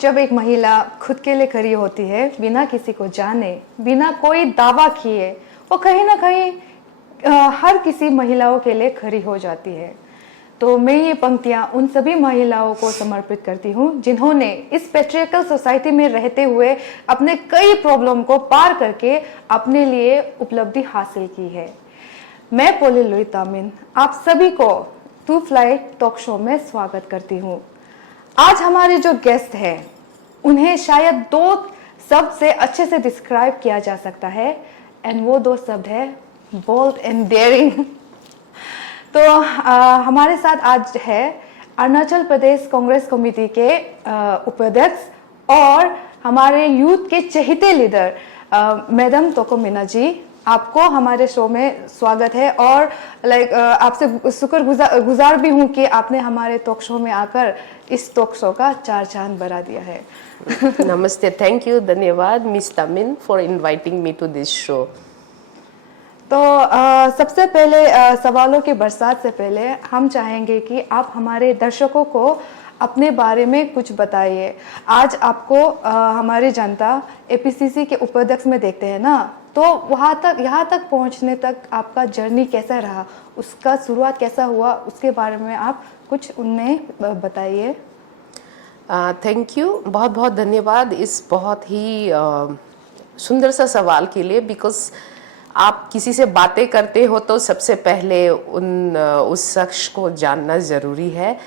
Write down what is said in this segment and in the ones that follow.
जब एक महिला खुद के लिए खड़ी होती है, बिना किसी को जाने, बिना कोई दावा किए, वो कहीं ना कहीं हर किसी महिलाओं के लिए खड़ी हो जाती है। तो मैं ये पंक्तियां उन सभी महिलाओं को समर्पित करती हूँ जिन्होंने इस पेट्रियार्कल सोसाइटी में रहते हुए अपने कई प्रॉब्लम को पार करके अपने लिए उपलब्धि हासिल की है। मैं पोली लुई तामिन आप सभी को टू फ्लाई टॉक शो में स्वागत करती हूँ। आज हमारे जो गेस्ट हैं उन्हें शायद 2 शब्द से अच्छे से डिस्क्राइब किया जा सकता है, एंड वो 2 शब्द है बोल्ड एंड डेयरिंग। तो हमारे साथ आज है अरुणाचल प्रदेश कांग्रेस कमेटी के उपाध्यक्ष और हमारे यूथ के चहेते लीडर मैडम तोको मीना जी। आपको हमारे शो में स्वागत है और आपसे शुक्रगुजार भी हूँ कि आपने हमारे टॉक शो में आकर इस टॉक शो का 4 चांद बढ़ा दिया है। नमस्ते, थैंक यू, धन्यवाद miss Tamin for inviting me to this show. तो सबसे पहले सवालों की बरसात से पहले हम चाहेंगे कि आप हमारे दर्शकों को अपने बारे में कुछ बताइए। आज आपको हमारी जनता एपीसीसी के उपाध्यक्ष में देखते हैं ना, तो यहाँ तक पहुँचने तक आपका जर्नी कैसा रहा, उसका शुरुआत कैसा हुआ, उसके बारे में आप कुछ उन्हें बताइए। थैंक यू, बहुत बहुत धन्यवाद इस बहुत ही सुंदर सा सवाल के लिए। बिकॉज आप किसी से बातें करते हो तो सबसे पहले उस शख्स को जानना ज़रूरी है।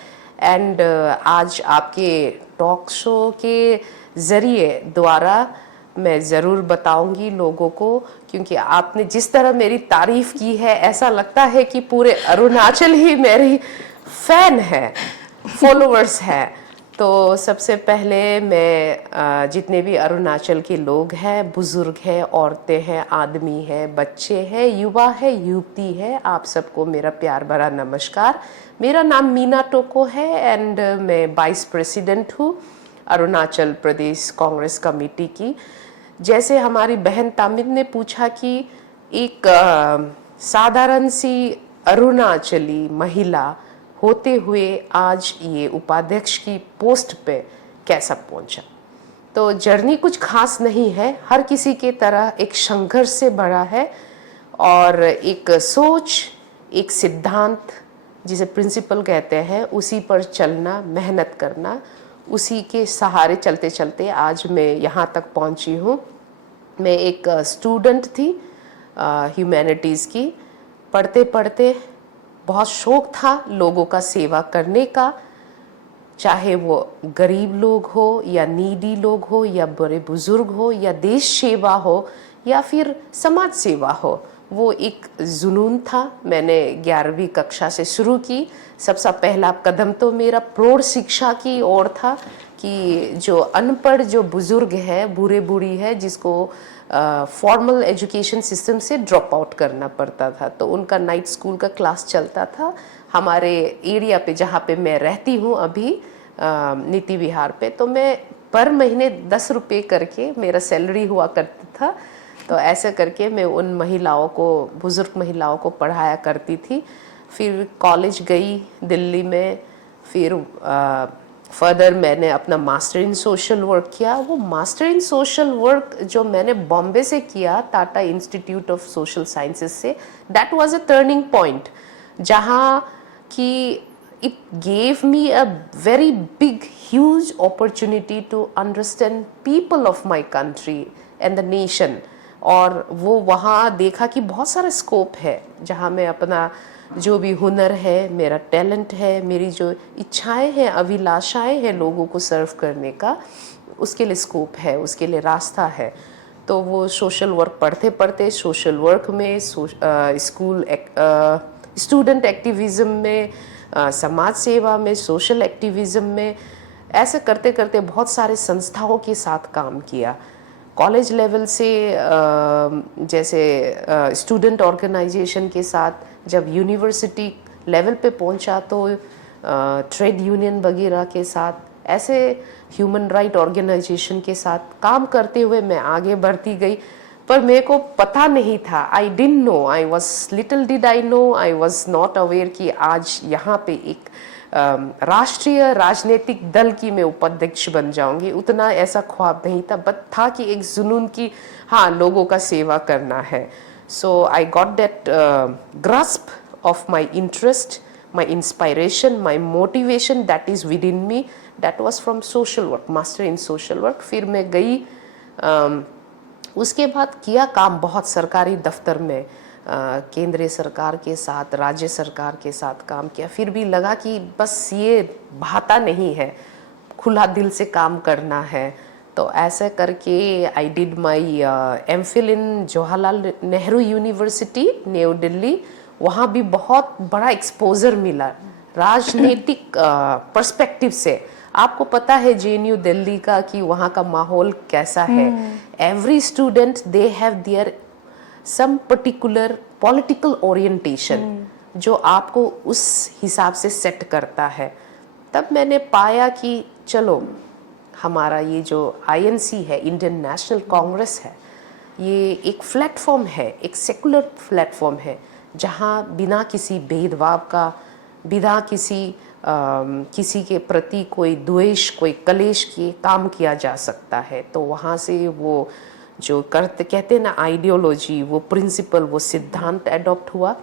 एंड आज आपके टॉक शो के ज़रिए द्वारा मैं ज़रूर बताऊंगी लोगों को, क्योंकि आपने जिस तरह मेरी तारीफ़ की है ऐसा लगता है कि पूरे अरुणाचल ही मेरी फ़ैन है, फॉलोअर्स है। तो सबसे पहले मैं जितने भी अरुणाचल के लोग हैं, बुज़ुर्ग हैं, औरतें हैं, आदमी हैं, बच्चे हैं, युवा है, युवती है, आप सबको मेरा प्यार भरा नमस्कार। मेरा नाम मीना टोको है एंड मैं वाइस प्रेसिडेंट हूँ अरुणाचल प्रदेश कांग्रेस कमेटी की। जैसे हमारी बहन तामिन ने पूछा कि एक साधारण सी अरुणाचली महिला होते हुए आज ये उपाध्यक्ष की पोस्ट पे कैसा पहुंचा, तो जर्नी कुछ खास नहीं है, हर किसी के तरह एक संघर्ष से भरा है और एक सोच, एक सिद्धांत जिसे प्रिंसिपल कहते हैं, उसी पर चलना, मेहनत करना, उसी के सहारे चलते चलते आज मैं यहाँ तक पहुँची हूँ। मैं एक स्टूडेंट थी ह्यूमैनिटीज़ की, पढ़ते पढ़ते बहुत शौक था लोगों का सेवा करने का, चाहे वो गरीब लोग हो या नीडी लोग हो या बड़े बुजुर्ग हो या देश सेवा हो या फिर समाज सेवा हो, वो एक जुनून था। मैंने 11वीं कक्षा से शुरू की। सबसे पहला कदम तो मेरा प्रौढ़ शिक्षा की ओर था कि जो अनपढ़ जो बुजुर्ग है, बूढ़े बूढ़ी है, जिसको फॉर्मल एजुकेशन सिस्टम से ड्रॉप आउट करना पड़ता था, तो उनका नाइट स्कूल का क्लास चलता था हमारे एरिया पे जहाँ पे मैं रहती हूँ अभी, नीति विहार पे। तो मैं पर महीने 10 रुपये करके मेरा सैलरी हुआ करता था। तो ऐसे करके मैं उन महिलाओं को, बुजुर्ग महिलाओं को पढ़ाया करती थी। फिर कॉलेज गई दिल्ली में, फिर फर्दर मैंने अपना मास्टर इन सोशल वर्क किया। वो मास्टर इन सोशल वर्क जो मैंने बॉम्बे से किया, Tata institute of social sciences से, that was a turning point, जहाँ कि it gave me a very big huge opportunity to understand people of my country and the nation. और वो वहाँ देखा कि बहुत सारा स्कोप है, जहाँ मैं अपना जो भी हुनर है, मेरा टैलेंट है, मेरी जो इच्छाएं हैं, अभिलाषाएं हैं लोगों को सर्व करने का, उसके लिए स्कोप है, उसके लिए रास्ता है। तो वो सोशल वर्क पढ़ते पढ़ते सोशल वर्क में, स्कूल स्टूडेंट एक्टिविज़म में, समाज सेवा में, सोशल एक्टिविज़म में, ऐसे करते करते बहुत सारे संस्थाओं के साथ काम किया। कॉलेज लेवल से जैसे स्टूडेंट ऑर्गेनाइजेशन के साथ, जब यूनिवर्सिटी लेवल पे पहुंचा तो ट्रेड यूनियन वगैरह के साथ, ऐसे ह्यूमन राइट ऑर्गेनाइजेशन के साथ काम करते हुए मैं आगे बढ़ती गई। पर मेरे को पता नहीं था, I didn't know, I was little did I know, I was not aware कि आज यहाँ पे एक राष्ट्रीय राजनीतिक दल की मैं उपाध्यक्ष बन जाऊंगी, उतना ऐसा ख्वाब नहीं था, बट था कि एक जुनून की हाँ लोगों का सेवा करना है. So I got that grasp of my interest, my inspiration, my motivation that is within me, that was from social work, master in social work. फिर मैं गई, उसके बाद किया काम बहुत सरकारी दफ्तर में, केंद्रीय सरकार के साथ, राज्य सरकार के साथ काम किया. फिर भी लगा कि बस ये भाता नहीं है, खुला दिल से काम करना है. तो ऐसे करके I did my MPhil in Jawaharlal Nehru university new Delhi. वहाँ भी बहुत बड़ा एक्सपोजर मिला राजनीतिक पर्सपेक्टिव से. आपको पता है जेएनयू दिल्ली का कि वहाँ का माहौल कैसा है. Every student they have their some particular political orientation जो आपको उस हिसाब से सेट करता है. तब मैंने पाया कि चलो हमारा ये जो आईएनसी है, इंडियन नेशनल कांग्रेस है, ये एक प्लेटफॉर्म है, एक सेकुलर प्लेटफॉर्म है जहाँ बिना किसी भेदभाव का, बिना किसी के प्रति कोई द्वेष, कोई कलेश के काम किया जा सकता है. तो वहाँ से वो जो कहते हैं ना आइडियोलॉजी, वो प्रिंसिपल, वो सिद्धांत एडॉप्ट हुआ.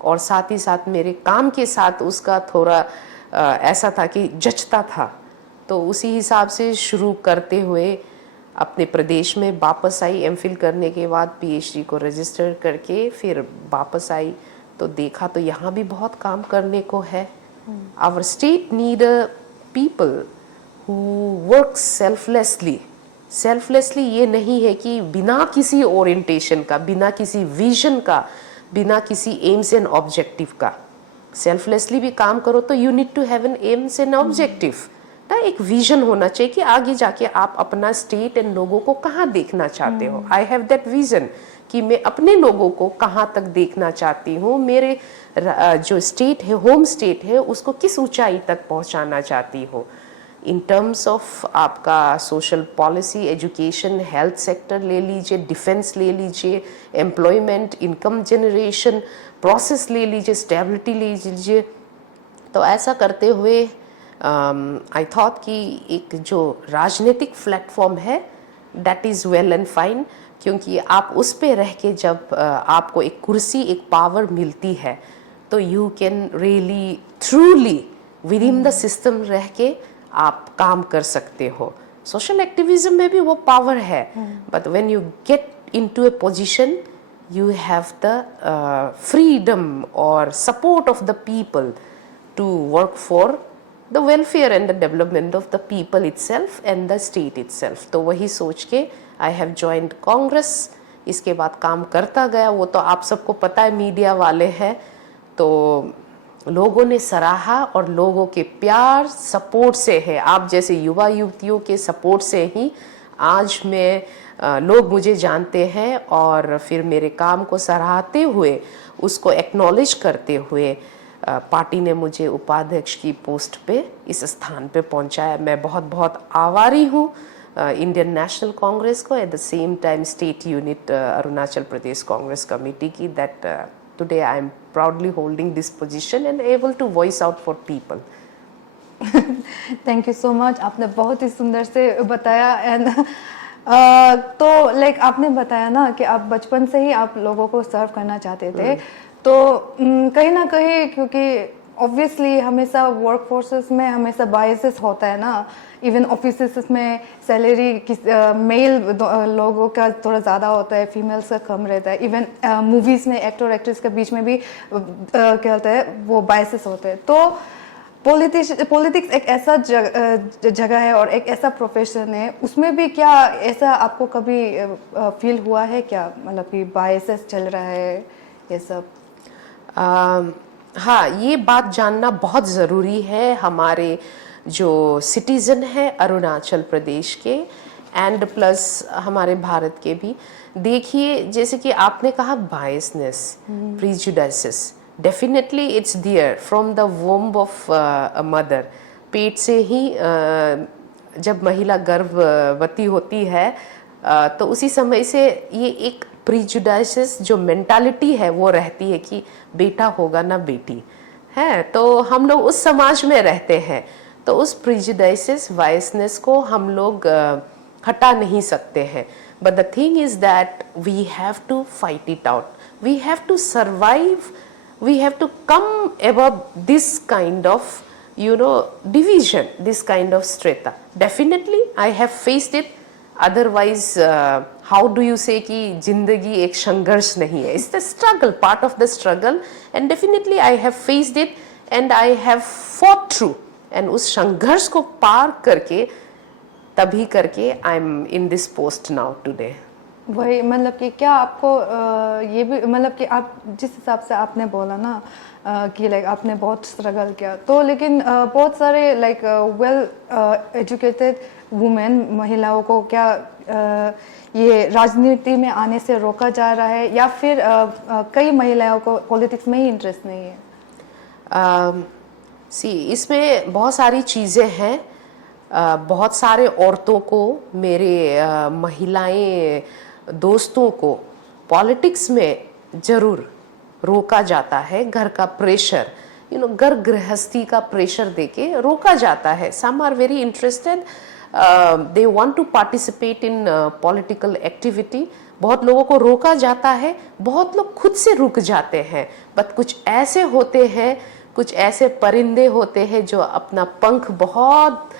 और साथ ही साथ मेरे काम के साथ उसका थोड़ा ऐसा था कि जचता था. तो उसी हिसाब से शुरू करते हुए अपने प्रदेश में वापस आई. एमफिल करने के बाद पीएचडी को रजिस्टर करके फिर वापस आई. तो देखा तो यहाँ भी बहुत काम करने को है. Our state need people who work selflessly. Selflessly ये नहीं है कि बिना किसी ओरिएंटेशन का, बिना किसी विजन का, बिना किसी एम्स एंड ऑब्जेक्टिव का. सेल्फलेसली भी काम करो तो you need to have an aims and objective. एक विजन होना चाहिए कि आगे जाके आप अपना स्टेट एंड लोगों को कहाँ देखना चाहते हो. आई हैव दैट विजन कि मैं अपने लोगों को कहाँ तक देखना चाहती हूँ, मेरे जो स्टेट है, होम स्टेट है, उसको किस ऊंचाई तक पहुँचाना चाहती हूँ. इन टर्म्स ऑफ आपका social policy, education, health sector ले लीजिए, डिफेंस ले लीजिए, एम्प्लॉयमेंट, इनकम जनरेशन, प्रोसेस ले लीजिए, स्टेबिलिटी ले लीजिए. तो ऐसा करते हुए आई थॉट कि एक जो राजनीतिक प्लेटफॉर्म है that is well and fine, क्योंकि आप उस पे रह के जब आपको एक कुर्सी, एक पावर मिलती है तो you can really truly with in the system रह के आप काम कर सकते हो. सोशल एक्टिविज्म में भी वो पावर है, but when you get into A position you have the freedom or support of the people to work for the welfare and the development of the people itself and the state itself. तो वही सोच के I have joined Congress. इसके बाद काम करता गया. वो तो आप सबको पता है, मीडिया वाले हैं, तो लोगों ने सराहा और लोगों के प्यार सपोर्ट से है, आप जैसे युवा युवतियों के सपोर्ट से ही आज मैं लोग मुझे जानते हैं. और फिर मेरे काम को सराहते हुए, उसको एक्नॉलेज करते हुए पार्टी ने मुझे उपाध्यक्ष की पोस्ट पे, इस स्थान पे पहुंचाया. मैं बहुत बहुत आभारी हूँ इंडियन नेशनल कांग्रेस को, at the same time state unit Arunachal Pradesh Congress committee की, that today I am proudly holding this position and able to voice out for people. Thank you so much. आपने बहुत ही सुंदर से बताया. एंड तो लाइक आपने बताया ना कि आप बचपन से ही आप लोगों को सर्व करना चाहते थे. तो कहीं ना कहीं, क्योंकि ऑब्वियसली हमेशा वर्क फोर्सेस में हमेशा बायसेस होता है ना. इवन ऑफिसेस में सैलरी मेल लोगों का थोड़ा ज़्यादा होता है, फीमेल्स का कम रहता है. इवन मूवीज़ में एक्टर एक्ट्रेस के बीच में भी क्या होता है, वो बायसेस होते हैं. तो पॉलिटिक्स एक ऐसा जगह है और एक ऐसा प्रोफेशन है, उसमें भी क्या ऐसा आपको कभी फील हुआ है क्या, मतलब कि बायसेस चल रहा है ये सब? हाँ, ये बात जानना बहुत ज़रूरी है हमारे जो सिटीज़न है अरुणाचल प्रदेश के एंड प्लस हमारे भारत के भी. देखिए, जैसे कि आपने कहा biasness, prejudices, definitely it's there from the womb of a mother. पेट से ही जब महिला गर्भवती होती है तो उसी समय से ये एक प्रीजुडाइसेस जो मेंटालिटी है वो रहती है कि बेटा होगा ना बेटी, है, तो हम लोग उस समाज में रहते हैं, तो उस प्रिजुडाइसेस वायसनेस को हम लोग हटा नहीं सकते हैं. But the thing is that we have to fight it out, we have to survive, we have to come above this kind of division, this kind of strata. Definitely I have faced it, otherwise how do you say कि जिंदगी एक संघर्ष नहीं है. It's the struggle, part of the struggle, and definitely I have faced it and I have fought through, and उस संघर्ष को पार करके तभी करके I'm in this post now today. वही मतलब कि क्या आपको ये भी मतलब कि आप जिस हिसाब से आपने बोला ना कि लाइक आपने बहुत स्ट्रगल किया, तो लेकिन बहुत सारे लाइक वेल एजुकेटेड वुमेन महिलाओं को क्या ये राजनीति में आने से रोका जा रहा है, या फिर कई महिलाओं को पॉलिटिक्स में ही इंटरेस्ट नहीं है? इसमें बहुत सारी चीज़ें हैं. बहुत सारे औरतों को, मेरे महिलाएं दोस्तों को पॉलिटिक्स में ज़रूर रोका जाता है. घर का प्रेशर, घर गृहस्थी का प्रेशर देके रोका जाता है. Some are very interested, they want to participate in political activity. बहुत लोगों को रोका जाता है, बहुत लोग खुद से रुक जाते हैं. बट कुछ ऐसे होते हैं, कुछ ऐसे परिंदे होते हैं जो अपना पंख बहुत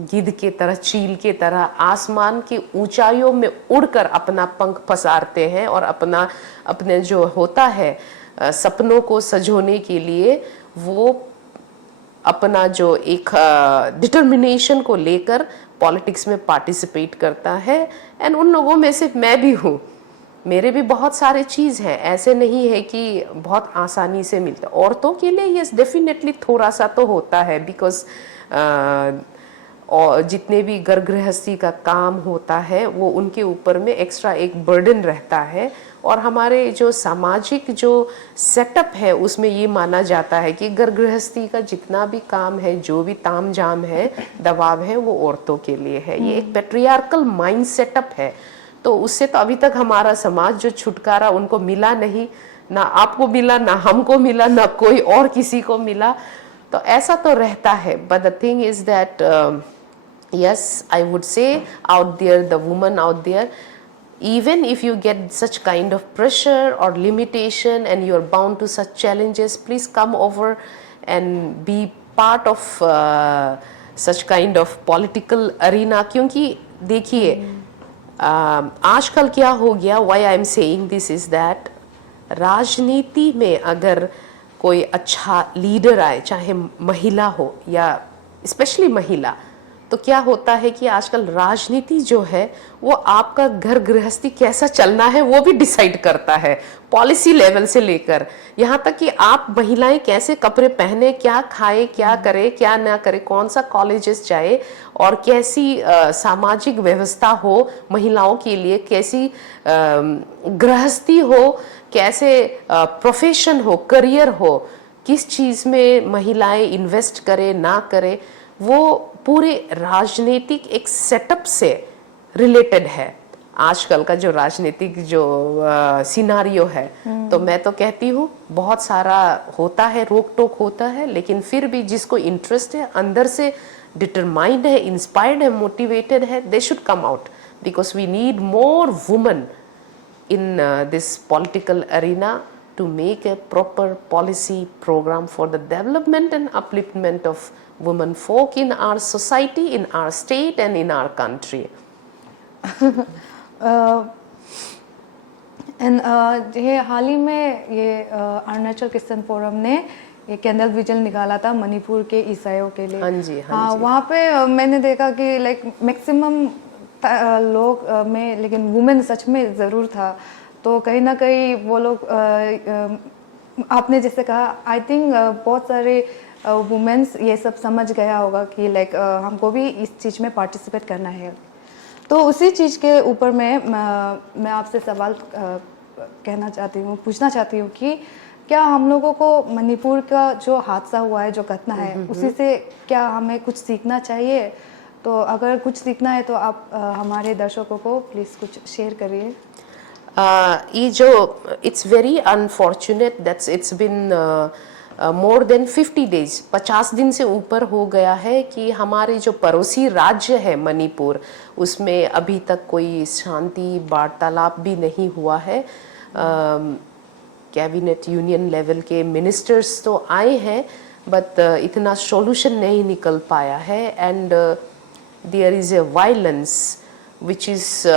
गिद्ध के तरह, चील के तरह आसमान की ऊंचाइयों में उड़कर अपना पंख पसारते हैं, और अपने जो होता है सपनों को सजोने के लिए वो अपना जो एक डिटर्मिनेशन को लेकर पॉलिटिक्स में पार्टिसिपेट करता है. एंड उन लोगों में से मैं भी हूँ. मेरे भी बहुत सारे चीज़ हैं, ऐसे नहीं है कि बहुत आसानी से मिलता. औरतों के लिए यस डेफिनेटली थोड़ा सा तो होता है, बिकॉज और जितने भी घर गृहस्थी का काम होता है वो उनके ऊपर में एक्स्ट्रा एक बर्डन रहता है. और हमारे जो सामाजिक जो सेटअप है उसमें ये माना जाता है कि घर गृहस्थी का जितना भी काम है, जो भी ताम झाम है, दबाव है, वो औरतों के लिए है. ये एक पेट्रियार्कल माइंड सेटअप है. तो उससे तो अभी तक हमारा समाज जो छुटकारा उनको मिला नहीं, ना आपको मिला, ना हमको मिला, ना कोई और किसी को मिला. तो ऐसा तो रहता है. But the thing is that yes, I would say out there, the woman out there, even if you get such kind of pressure or limitation and you're bound to such challenges, please come over and be part of such kind of political arena. क्योंकि देखिए आजकल क्या हो गया, why I am saying this is that राजनीति में अगर कोई अच्छा लीडर आए, चाहे महिला हो या स्पेशली महिला, तो क्या होता है कि आजकल राजनीति जो है वो आपका घर गृहस्थी कैसा चलना है वो भी डिसाइड करता है. पॉलिसी लेवल से लेकर यहाँ तक कि आप महिलाएं कैसे कपड़े पहने, क्या खाए, क्या करे, क्या ना करे, कौन सा कॉलेजेस जाए, और कैसी सामाजिक व्यवस्था हो महिलाओं के लिए, कैसी गृहस्थी हो, कैसे प्रोफेशन हो, करियर हो, किस चीज़ में महिलाएं इन्वेस्ट करे ना करे, वो पूरे राजनीतिक एक सेटअप से रिलेटेड है. आजकल का जो राजनीतिक जो सिनारियो है, तो मैं तो कहती हूँ बहुत सारा होता है, रोक टोक होता है, लेकिन फिर भी जिसको इंटरेस्ट है, अंदर से डिटरमाइंड है, इंस्पायर्ड है, मोटिवेटेड है, they should come out, because we need more women in this political arena to make a proper policy program for the development and upliftment of women folk in our society, in our state and in our country. ये हाल ही में ये Arunachal Christian forum ने ये candle vision निकाला था मणिपुर के ईसाइयों के लिए. हाँ जी, हाँ जी. वहाँ पे मैंने देखा कि लाइक मैक्सिमम लोग में, लेकिन वुमेन सच में ज़रूर था. तो कहीं ना कहीं वो लोग आपने जैसे कहा, आई थिंक बहुत सारे वुमेन्स ये सब समझ गया होगा कि लाइक हमको भी इस चीज़ में पार्टिसिपेट करना है. तो उसी चीज़ के ऊपर मैं आपसे सवाल कहना चाहती हूँ, पूछना चाहती हूँ कि क्या हम लोगों को मणिपुर का जो हादसा हुआ है, जो घटना है, उसी से क्या हमें कुछ सीखना चाहिए? तो अगर कुछ सीखना है तो आप हमारे दर्शकों को प्लीज़ कुछ शेयर करिए. ये जो it's very unfortunate that's it's been more than 50 days, 50 दिन से ऊपर हो गया है कि हमारे जो पड़ोसी राज्य है मणिपुर, उसमें अभी तक कोई शांति वार्तालाप भी नहीं हुआ है। कैबिनेट यूनियन लेवल के मिनिस्टर्स तो आए हैं, बट इतना सॉल्यूशन नहीं निकल पाया है। And there is a violence which is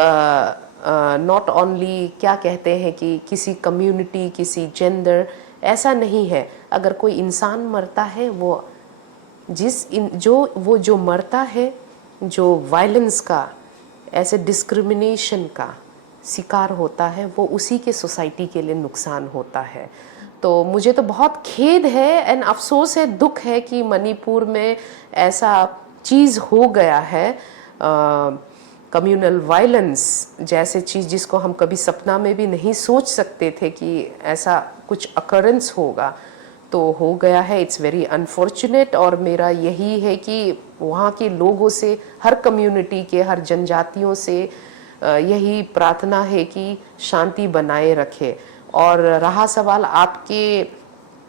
not only, क्या कहते हैं कि किसी कम्युनिटी, किसी जेंडर, ऐसा नहीं है। अगर कोई इंसान मरता है, वो जो मरता है, जो वायलेंस का, ऐसे डिस्क्रिमिनेशन का शिकार होता है, वो उसी के सोसाइटी के लिए नुकसान होता है। तो मुझे तो बहुत खेद है एंड अफसोस है, दुख है कि मणिपुर में ऐसा चीज़ हो गया है। कम्युनल वायलेंस जैसे चीज़ जिसको हम कभी सपना में भी नहीं सोच सकते थे कि ऐसा कुछ अकरेंस होगा, तो हो गया है। It's very unfortunate. और मेरा यही है कि वहाँ के लोगों से, हर कम्युनिटी के, हर जनजातियों से यही प्रार्थना है कि शांति बनाए रखे। और रहा सवाल आपके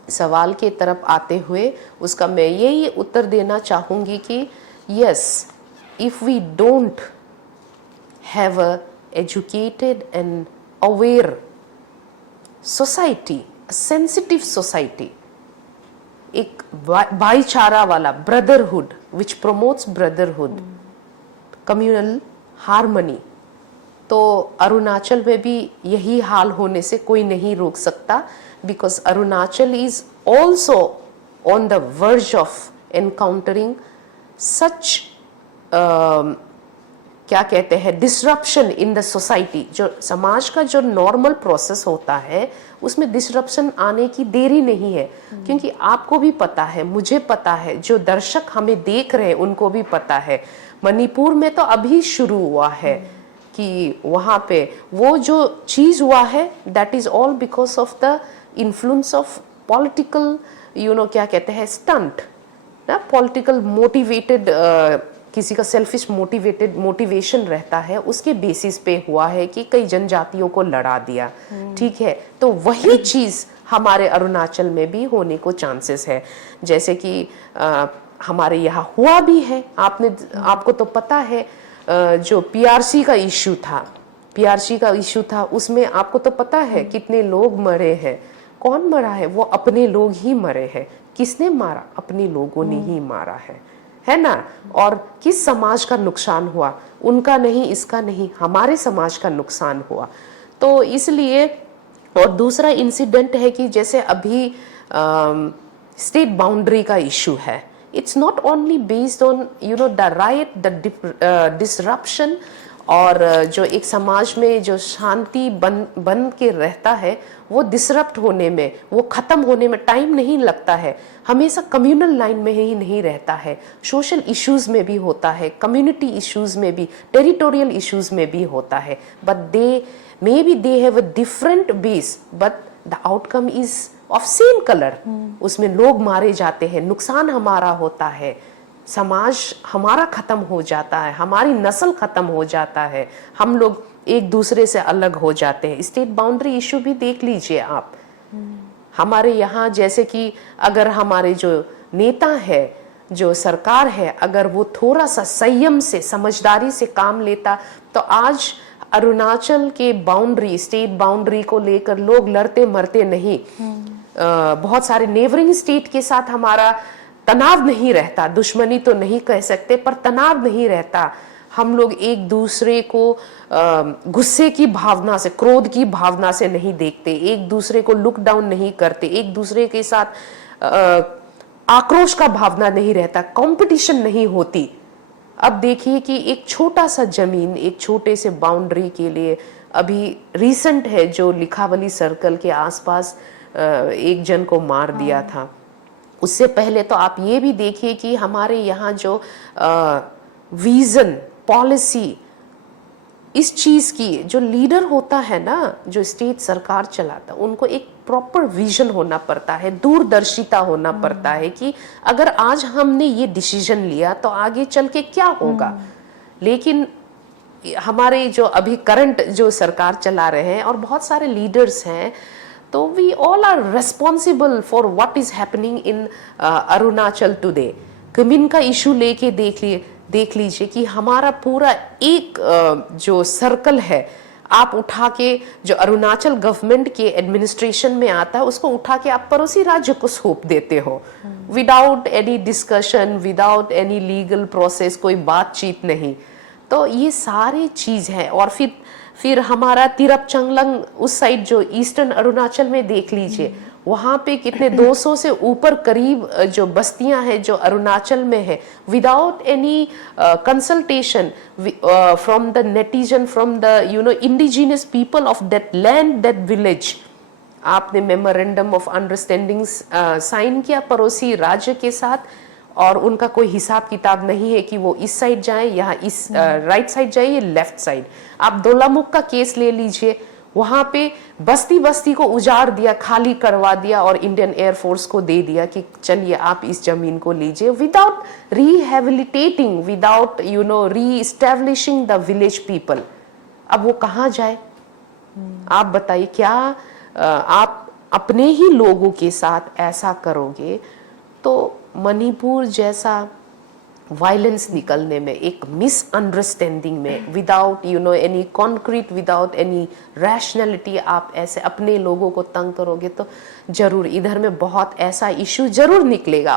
सवाल के तरफ आते हुए, उसका मैं यही उत्तर देना चाहूँगी कि yes, if we don't have a educated and aware society, a sensitive society, एक भाईचारा वाला brotherhood which promotes brotherhood, communal harmony, तो अरुणाचल में भी यही हाल होने से कोई नहीं रोक सकता, because Arunachal is also on the verge of encountering such क्या कहते हैं, डिसरप्शन इन द सोसाइटी। जो समाज का जो नॉर्मल प्रोसेस होता है, उसमें डिसरप्शन आने की देरी नहीं है। क्योंकि आपको भी पता है, मुझे पता है, जो दर्शक हमें देख रहे हैं उनको भी पता है, मणिपुर में तो अभी शुरू हुआ है कि वहाँ पे वो जो चीज़ हुआ है, that is all because of the influence of political, क्या कहते हैं, स्टंट ना, पॉलिटिकल मोटिवेटेड, किसी का सेल्फिश मोटिवेशन रहता है, उसके बेसिस पे हुआ है कि कई जनजातियों को लड़ा दिया। ठीक है, तो वही चीज़ हमारे अरुणाचल में भी होने को चांसेस है। जैसे कि हमारे यहाँ हुआ भी है, आपको तो पता है, जो पीआरसी का इशू था, उसमें आपको तो पता है कितने लोग मरे हैं। कौन मरा है? वो अपने लोग ही मरे हैं। किसने मारा? अपने लोगों ने ही मारा है ना। और किस समाज का नुकसान हुआ? उनका नहीं, इसका नहीं, हमारे समाज का नुकसान हुआ। तो इसलिए, और दूसरा इंसिडेंट है कि जैसे अभी स्टेट बाउंड्री का इशू है। It's not only based on the right, the disruption, और जो एक समाज में जो शांति बन के रहता है, वो डिसरप्ट होने में, वो ख़त्म होने में टाइम नहीं लगता है। हमेशा कम्युनल लाइन में ही नहीं रहता है, सोशल इश्यूज में भी होता है, कम्युनिटी इश्यूज में भी, टेरिटोरियल इश्यूज में भी होता है। But they have a different base, but the outcome is of same colour. उसमें लोग मारे जाते हैं, नुकसान हमारा होता है, समाज हमारा खत्म हो जाता है, हमारी नस्ल खत्म हो जाता है, हम लोग एक दूसरे से अलग हो जाते हैं। स्टेट बाउंड्री इशू भी देख लीजिए आप। हमारे यहाँ जैसे कि अगर हमारे जो नेता है, जो सरकार है, अगर वो थोड़ा सा संयम से, समझदारी से काम लेता, तो आज अरुणाचल के बाउंड्री, स्टेट बाउंड्री को लेकर लोग लड़ते मरते नहीं। बहुत सारे नेबरिंग स्टेट के साथ हमारा तनाव नहीं रहता, दुश्मनी तो नहीं कह सकते, पर तनाव नहीं रहता। हम लोग एक दूसरे को गुस्से की भावना से, क्रोध की भावना से नहीं देखते, एक दूसरे को लुक डाउन नहीं करते, एक दूसरे के साथ आक्रोश का भावना नहीं रहता, कंपटीशन नहीं होती। अब देखिए कि एक छोटा सा जमीन, एक छोटे से बाउंड्री के लिए, अभी रिसेंट है जो लिखावली सर्कल के आसपास एक जन को मार दिया था। उससे पहले तो आप ये भी देखिए कि हमारे यहाँ जो विजन, पॉलिसी, इस चीज की जो लीडर होता है ना, जो स्टेट सरकार चलाता, उनको एक प्रॉपर विजन होना पड़ता है, दूरदर्शिता होना पड़ता है कि अगर आज हमने ये डिसीजन लिया तो आगे चल के क्या होगा। लेकिन हमारे जो अभी करंट जो सरकार चला रहे हैं, और बहुत सारे लीडर्स हैं, तो we all are responsible for what is happening in Arunachal today. कमिन का इशू लेके देख लीजिए कि हमारा पूरा एक जो सर्कल है आप उठा के, जो अरुणाचल गवर्नमेंट के एडमिनिस्ट्रेशन में आता है, उसको उठा के आप पड़ोसी राज्य को सौंप देते हो without any discussion, without any legal process, कोई बातचीत नहीं। तो ये सारी चीज है। और फिर हमारा तिरप चंगलंग उस साइड जो ईस्टर्न अरुणाचल में देख लीजिए, वहां पे कितने 200 से ऊपर करीब जो बस्तियां हैं जो अरुणाचल में है, without any consultation from the netizen, from the indigenous people of that land, that village. आपने मेमोरेंडम ऑफ अंडरस्टैंडिंग साइन किया पड़ोसी राज्य के साथ, और उनका कोई हिसाब किताब नहीं है कि वो इस साइड जाए, यहाँ इस राइट साइड जाए, ये लेफ्ट साइड। आप दोलामुख का केस ले लीजिए, वहां पे बस्ती बस्ती को उजाड़ दिया, खाली करवा दिया और इंडियन एयरफोर्स को दे दिया कि चलिए आप इस जमीन को लीजिए, विदाउट रिहेबिलिटेटिंग, विदाउट री एस्टेब्लिशिंग द विलेज पीपल। अब वो कहाँ जाए? आप बताइए, क्या आप अपने ही लोगों के साथ ऐसा करोगे तो मणिपुर जैसा वायलेंस निकलने में, एक मिसअंडरस्टैंडिंग में, without any concrete, without any rationality आप ऐसे अपने लोगों को तंग करोगे तो जरूर इधर में बहुत ऐसा इशू जरूर निकलेगा।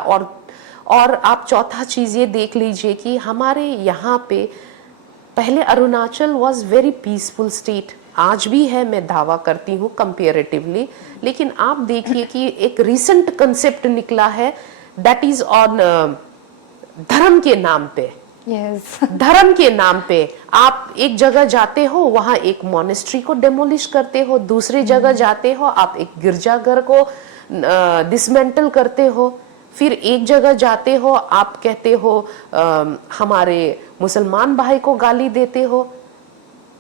और आप चौथा चीज ये देख लीजिए कि हमारे यहाँ पे पहले Arunachal was very peaceful state, आज भी है, मैं दावा करती हूँ कंपेरेटिवली। लेकिन आप देखिए कि एक रिसेंट कंसेप्ट निकला है, दैट इज ऑन धर्म के नाम पे। धर्म के नाम पे आप एक जगह जाते हो, वहां एक मॉनेस्ट्री को डेमोलिश करते हो, दूसरी जगह जाते हो आप एक गिरजाघर को डिसमेंटल करते हो, फिर एक जगह जाते हो आप कहते हो हमारे मुसलमान भाई को गाली देते हो।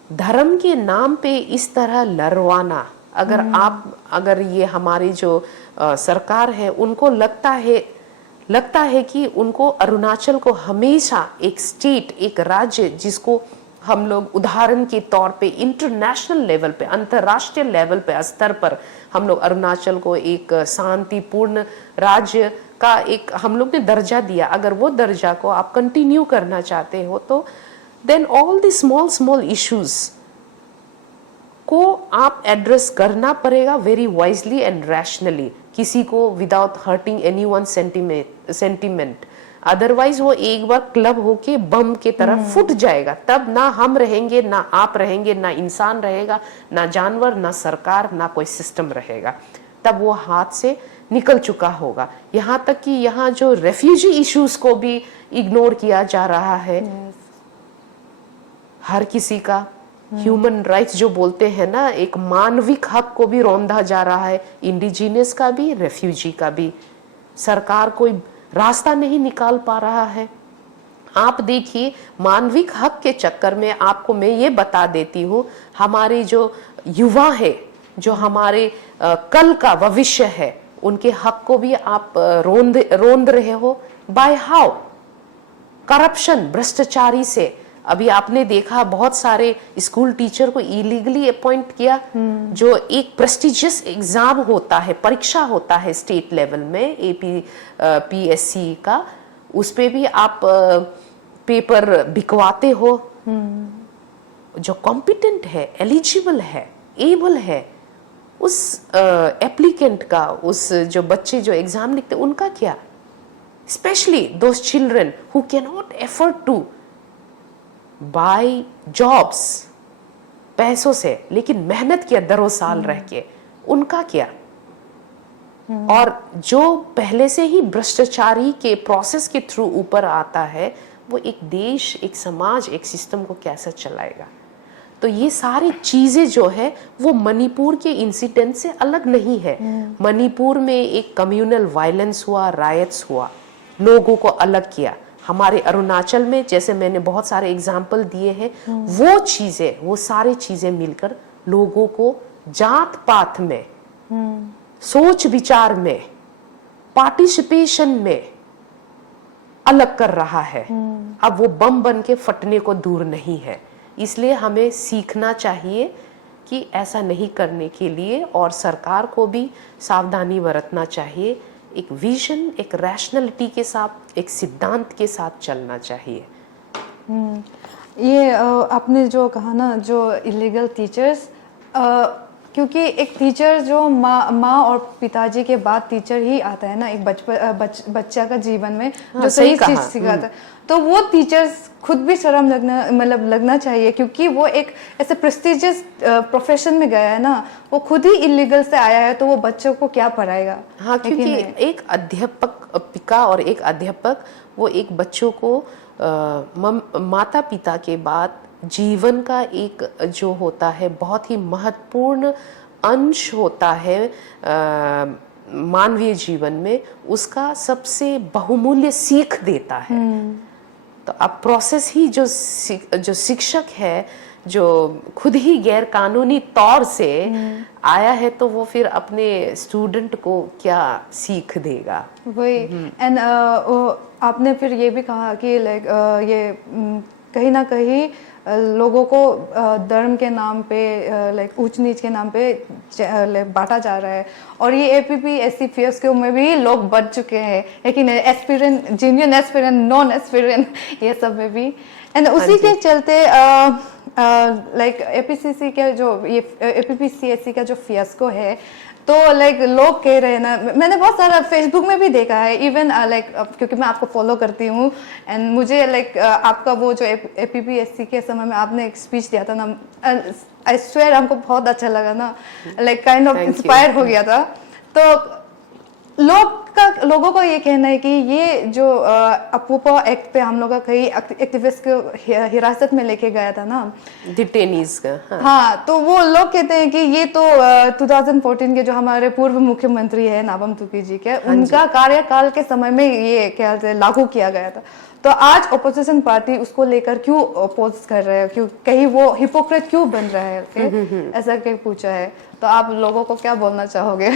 धर्म के नाम पे इस तरह लड़वाना, अगर ये हमारी जो सरकार है उनको लगता है कि उनको अरुणाचल को हमेशा एक स्टेट, एक राज्य जिसको हम लोग उदाहरण के तौर पे इंटरनेशनल लेवल पे, अंतरराष्ट्रीय लेवल पे स्तर पर हम लोग अरुणाचल को एक शांतिपूर्ण राज्य का एक हम लोग ने दर्जा दिया, अगर वो दर्जा को आप कंटिन्यू करना चाहते हो तो then all the small issues को आप एड्रेस करना पड़ेगा वेरी वाइजली एंड रैशनली, किसी को without hurting anyone sentiment. Otherwise वो एक बार क्लब होके बम के तरह फूट जाएगा, तब ना हम रहेंगे, ना आप रहेंगे, ना इंसान रहेगा, ना जानवर, ना सरकार, ना कोई सिस्टम रहेगा, तब वो हाथ से निकल चुका होगा। यहाँ तक कि यहाँ जो रेफ्यूजी इश्यूज को भी इग्नोर किया जा रहा है। हर किसी का ह्यूमन राइट्स जो बोलते हैं ना, एक मानविक हक को भी रौंदा जा रहा है, इंडिजिनियस का भी, रेफ्यूजी का भी। सरकार कोई रास्ता नहीं निकाल पा रहा है। आप देखिए, मानविक हक के चक्कर में आपको मैं ये बता देती हूँ, हमारे जो युवा है, जो हमारे कल का भविष्य है, उनके हक को भी आप रोंद रहे हो। By how? करप्शन, भ्रष्टाचारी से। अभी आपने देखा बहुत सारे स्कूल टीचर को इलीगली अपॉइंट किया, जो एक प्रेस्टिजियस एग्जाम होता है, परीक्षा होता है स्टेट लेवल में, APPSC का, उस पे भी आप पेपर बिकवाते हो। जो कॉम्पिटेंट है, एलिजिबल है, एबल है, उस एप्लीकेंट का, उस जो बच्चे जो एग्जाम लिखते उनका क्या? Specially those children who can not afford to buy jobs पैसों से, लेकिन मेहनत किया दरों साल रह के, उनका क्या? और जो पहले से ही भ्रष्टाचारी के प्रोसेस के थ्रू ऊपर आता है, वो एक देश, एक समाज, एक सिस्टम को कैसे चलाएगा? तो ये सारी चीजें जो है वो मणिपुर के इंसिडेंट से अलग नहीं है। मणिपुर में एक कम्युनल वायलेंस हुआ, रायट्स हुआ, लोगों को अलग किया। हमारे अरुणाचल में जैसे मैंने बहुत सारे एग्जाम्पल दिए हैं, वो चीजें, वो सारी चीजें मिलकर लोगों को जात पात में, सोच विचार में, पार्टिसिपेशन में अलग कर रहा है। अब वो बम बन के फटने को दूर नहीं है। इसलिए हमें सीखना चाहिए कि ऐसा नहीं करने के लिए, और सरकार को भी सावधानी बरतना चाहिए, एक विजन, एक रैशनलिटी के साथ, एक सिद्धांत के साथ चलना चाहिए। ये आपने जो कहा ना, जो इलीगल टीचर्स, क्योंकि एक टीचर जो माँ और पिताजी के बाद टीचर ही आता है ना एक बच्चा का जीवन में, जो सही चीज सिखाता है, तो वो टीचर्स खुद भी शर्म लगना चाहिए, क्योंकि वो एक ऐसे प्रेस्टिजियस प्रोफेशन में गया है ना, वो खुद ही इलीगल से आया है, तो वो बच्चों को क्या पढ़ाएगा। हाँ, क्योंकि एक अध्यापक और एक अध्यापक वो एक बच्चों को माता पिता के बाद जीवन का एक जो होता है बहुत ही महत्वपूर्ण अंश होता है मानवीय जीवन में, उसका सबसे बहुमूल्य सीख देता है। तो अब प्रोसेस ही जो शिक्षक है, जो खुद ही गैर कानूनी तौर से आया है, तो वो फिर अपने स्टूडेंट को क्या सीख देगा। वही। एंड आपने फिर ये भी कहा कि लाइक ये कहीं ना कहीं लोगों को धर्म के नाम पे, लाइक ऊंच नीच के नाम पे बांटा जा रहा है, और ये एपीपी एससी फीएसक्यू में भी लोग बढ़ चुके हैं, लेकिन aspirant, genuine aspirant, non aspirant, ये सब में भी। एंड उसी के चलते लाइक एपीसीसी का जो ये एपीपीसीएससी का जो फियास्को है, तो लाइक लोग कह रहे हैं ना, मैंने बहुत सारा फेसबुक में भी देखा है, इवन लाइक क्योंकि मैं आपको फॉलो करती हूँ, एंड मुझे लाइक आपका वो जो एपीपीएससी के समय में आपने एक स्पीच दिया था ना, आई स्वेयर हमको बहुत अच्छा लगा ना, लाइक काइंड ऑफ इंस्पायर हो गया था। तो लोगों को ये कहना है कि ये जो अपूपा एक्ट पे हम लोग का कई एक्टिविस्ट को हिरासत में लेके गया था ना, डिटेनीज का। हाँ, तो वो लोग कहते हैं कि ये तो 2014 के जो हमारे पूर्व मुख्यमंत्री है नाबम तुकी जी के, उनका कार्यकाल के समय में ये क्या लागू किया गया था। तो आज ऑपोजिशन पार्टी उसको लेकर क्यों अपोज कर रहे हैं, क्यों कहीं वो हिपोक्रेट क्यों बन रहा है, ऐसा कहीं पूछा है। तो आप लोगों को क्या बोलना चाहोगे?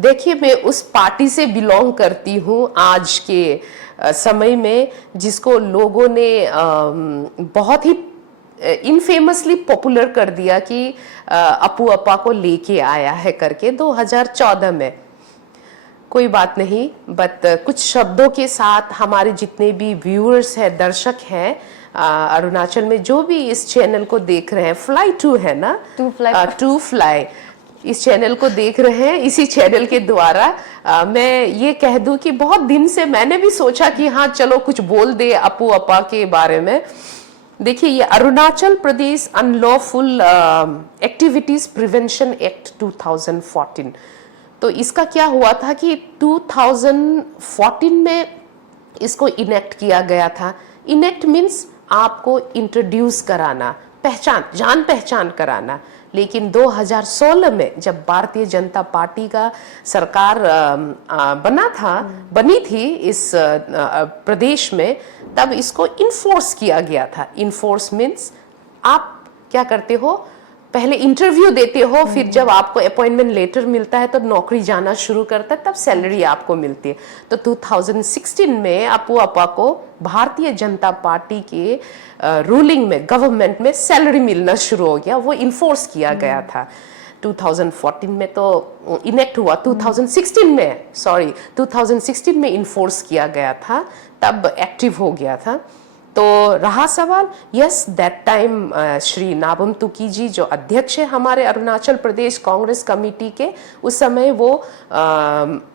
देखिए, मैं उस पार्टी से बिलोंग करती हूँ आज के समय में, जिसको लोगों ने बहुत ही इनफेमसली पॉपुलर कर दिया कि अपू अपा को लेके आया है करके 2014 में। कोई बात नहीं, बट कुछ शब्दों के साथ हमारे जितने भी व्यूअर्स हैं, दर्शक हैं अरुणाचल में, जो भी इस चैनल को देख रहे हैं, फ्लाई टू है ना, टू फ्लाई इस चैनल को देख रहे हैं, इसी चैनल के द्वारा मैं ये कह दूं कि बहुत दिन से मैंने भी सोचा कि हाँ चलो कुछ बोल दे अपू अपा के बारे में। देखिए, ये Arunachal Pradesh unlawful activities prevention act 2014, तो इसका क्या हुआ था कि 2014 में इसको इनेक्ट किया गया था। इनेक्ट मीन्स आपको इंट्रोड्यूस कराना, जान पहचान कराना। लेकिन 2016 में जब भारतीय जनता पार्टी का सरकार बनी थी इस प्रदेश में, तब इसको इन्फोर्स किया गया था। इन्फोर्स मीन्स आप क्या करते हो, पहले इंटरव्यू देते हो, फिर जब आपको अपॉइंटमेंट लेटर मिलता है तो नौकरी जाना शुरू करता है, तब सैलरी आपको मिलती है। तो 2016 में अपू अपा को भारतीय जनता पार्टी के रूलिंग में, गवर्नमेंट में सैलरी मिलना शुरू हो गया। वो इन्फोर्स किया गया था 2014 में, तो इनेक्ट हुआ 2016 में इन्फोर्स किया गया था, तब एक्टिव हो गया था। तो रहा सवाल, yes that time Shri Nabam Tuki ji जो अध्यक्ष है हमारे अरुणाचल प्रदेश कांग्रेस कमेटी के, उस समय वो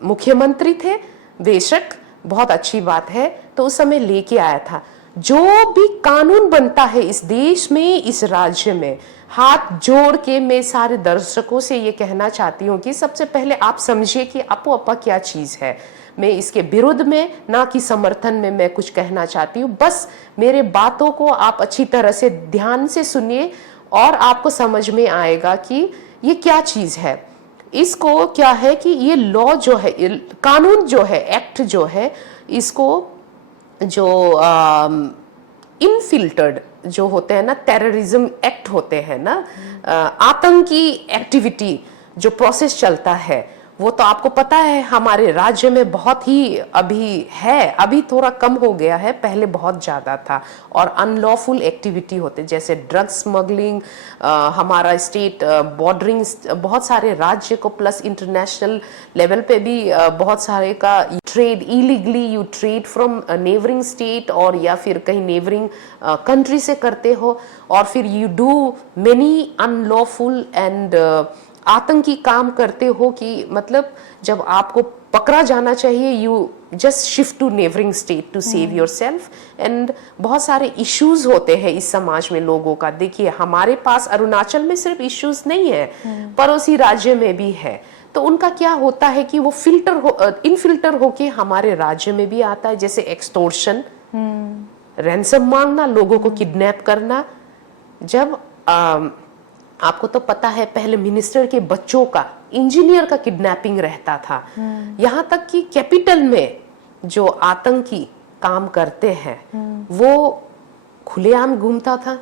मुख्यमंत्री थे, बेशक बहुत अच्छी बात है। तो उस समय लेके आया था, जो भी कानून बनता है इस देश में, इस राज्य में, हाथ जोड़ के मैं सारे दर्शकों से ये कहना चाहती हूँ कि सबसे पहले आप समझिए कि अपू अपा क्या चीज है। मैं इसके विरुद्ध में, ना कि समर्थन में मैं कुछ कहना चाहती हूँ। बस मेरे बातों को आप अच्छी तरह से ध्यान से सुनिए और आपको समझ में आएगा कि ये क्या चीज है। इसको क्या है कि ये लॉ जो है, कानून जो है, एक्ट जो है, इसको जो इनफिल्टर्ड जो होते हैं ना, टेररिज्म एक्ट होते हैं ना, आतंकी एक्टिविटी जो प्रोसेस चलता है, वो तो आपको पता है हमारे राज्य में बहुत ही अभी थोड़ा कम हो गया है, पहले बहुत ज्यादा था। और अनलॉफुल एक्टिविटी होते जैसे ड्रग स्मगलिंग, हमारा स्टेट बॉर्डरिंग, बहुत सारे राज्य को प्लस इंटरनेशनल लेवल पे भी बहुत सारे का trade illegally, you trade from neighbouring state और या फिर कहीं नेबरिंग कंट्री से करते हो, और फिर you do many unlawful and आतंकी काम करते हो कि मतलब जब आपको पकड़ा जाना चाहिए you just shift to neighbouring state to save yourself. And बहुत सारे इश्यूज होते हैं इस समाज में लोगों का। देखिए हमारे पास अरुणाचल में सिर्फ इश्यूज नहीं है, पड़ोसी राज्य में भी है। तो उनका क्या होता है कि वो इनफिल्टर होके हमारे राज्य में भी आता है, जैसे एक्सटोर्शन, रैंसम मांगना, लोगों को किडनैप करना। जब आपको तो पता है पहले मिनिस्टर के बच्चों का, इंजीनियर का किडनैपिंग रहता था। यहाँ तक कि कैपिटल में जो आतंकी काम करते हैं वो खुलेआम घूमता था,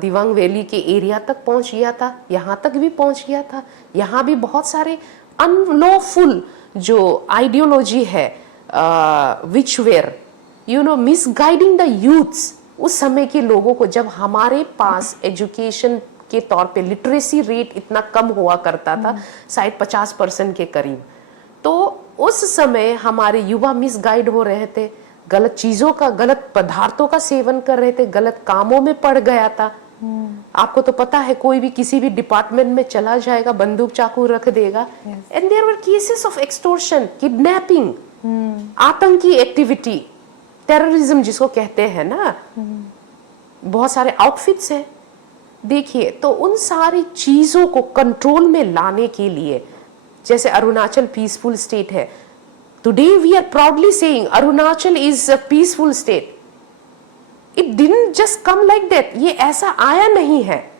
दिवांग वैली के एरिया तक पहुंच गया था, यहाँ तक भी पहुंच गया था। यहाँ भी बहुत सारे अनलॉफुल जो आइडियोलॉजी है विच वेयर मिसगाइडिंग द यूथ्स। उस समय के लोगों को, जब हमारे पास एजुकेशन के तौर पे लिटरेसी रेट इतना कम हुआ करता था, शायद 50% के करीब, तो उस समय हमारे युवा मिसगाइड हो रहे थे, गलत चीजों का, गलत पदार्थों का सेवन कर रहे थे, गलत कामों में पड़ गया था। आपको तो पता है कोई भी किसी भी डिपार्टमेंट में चला जाएगा, बंदूक चाकू रख देगा। And there were cases of extortion, kidnapping, आतंकी एक्टिविटी, टेररिज्म जिसको कहते हैं ना, बहुत सारे आउटफिट्स हैं। देखिए तो उन सारी चीजों को कंट्रोल में लाने के लिए, जैसे अरुणाचल पीसफुल स्टेट है, today we are proudly saying Arunachal is a peaceful state. It didn't just come like that, ये ऐसा आया नहीं है,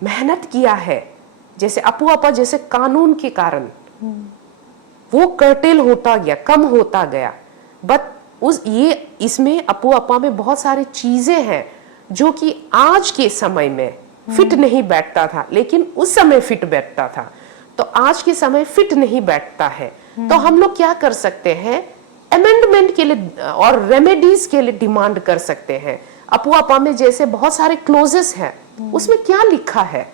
मेहनत किया है। जैसे अपुआपा जैसे कानून के कारण वो कर्टेल होता गया, कम होता गया। बट इसमें अपुआपा में बहुत सारी चीजें हैं जो कि आज के समय में फिट नहीं बैठता था, लेकिन उस समय फिट बैठता था। तो आज के समय फिट नहीं बैठता है, तो हम लोग क्या कर सकते हैं, अमेंडमेंट के लिए और रेमेडीज के लिए डिमांड कर सकते हैं। अपुआपा में जैसे बहुत सारे क्लोजेस हैं, उसमें क्या लिखा है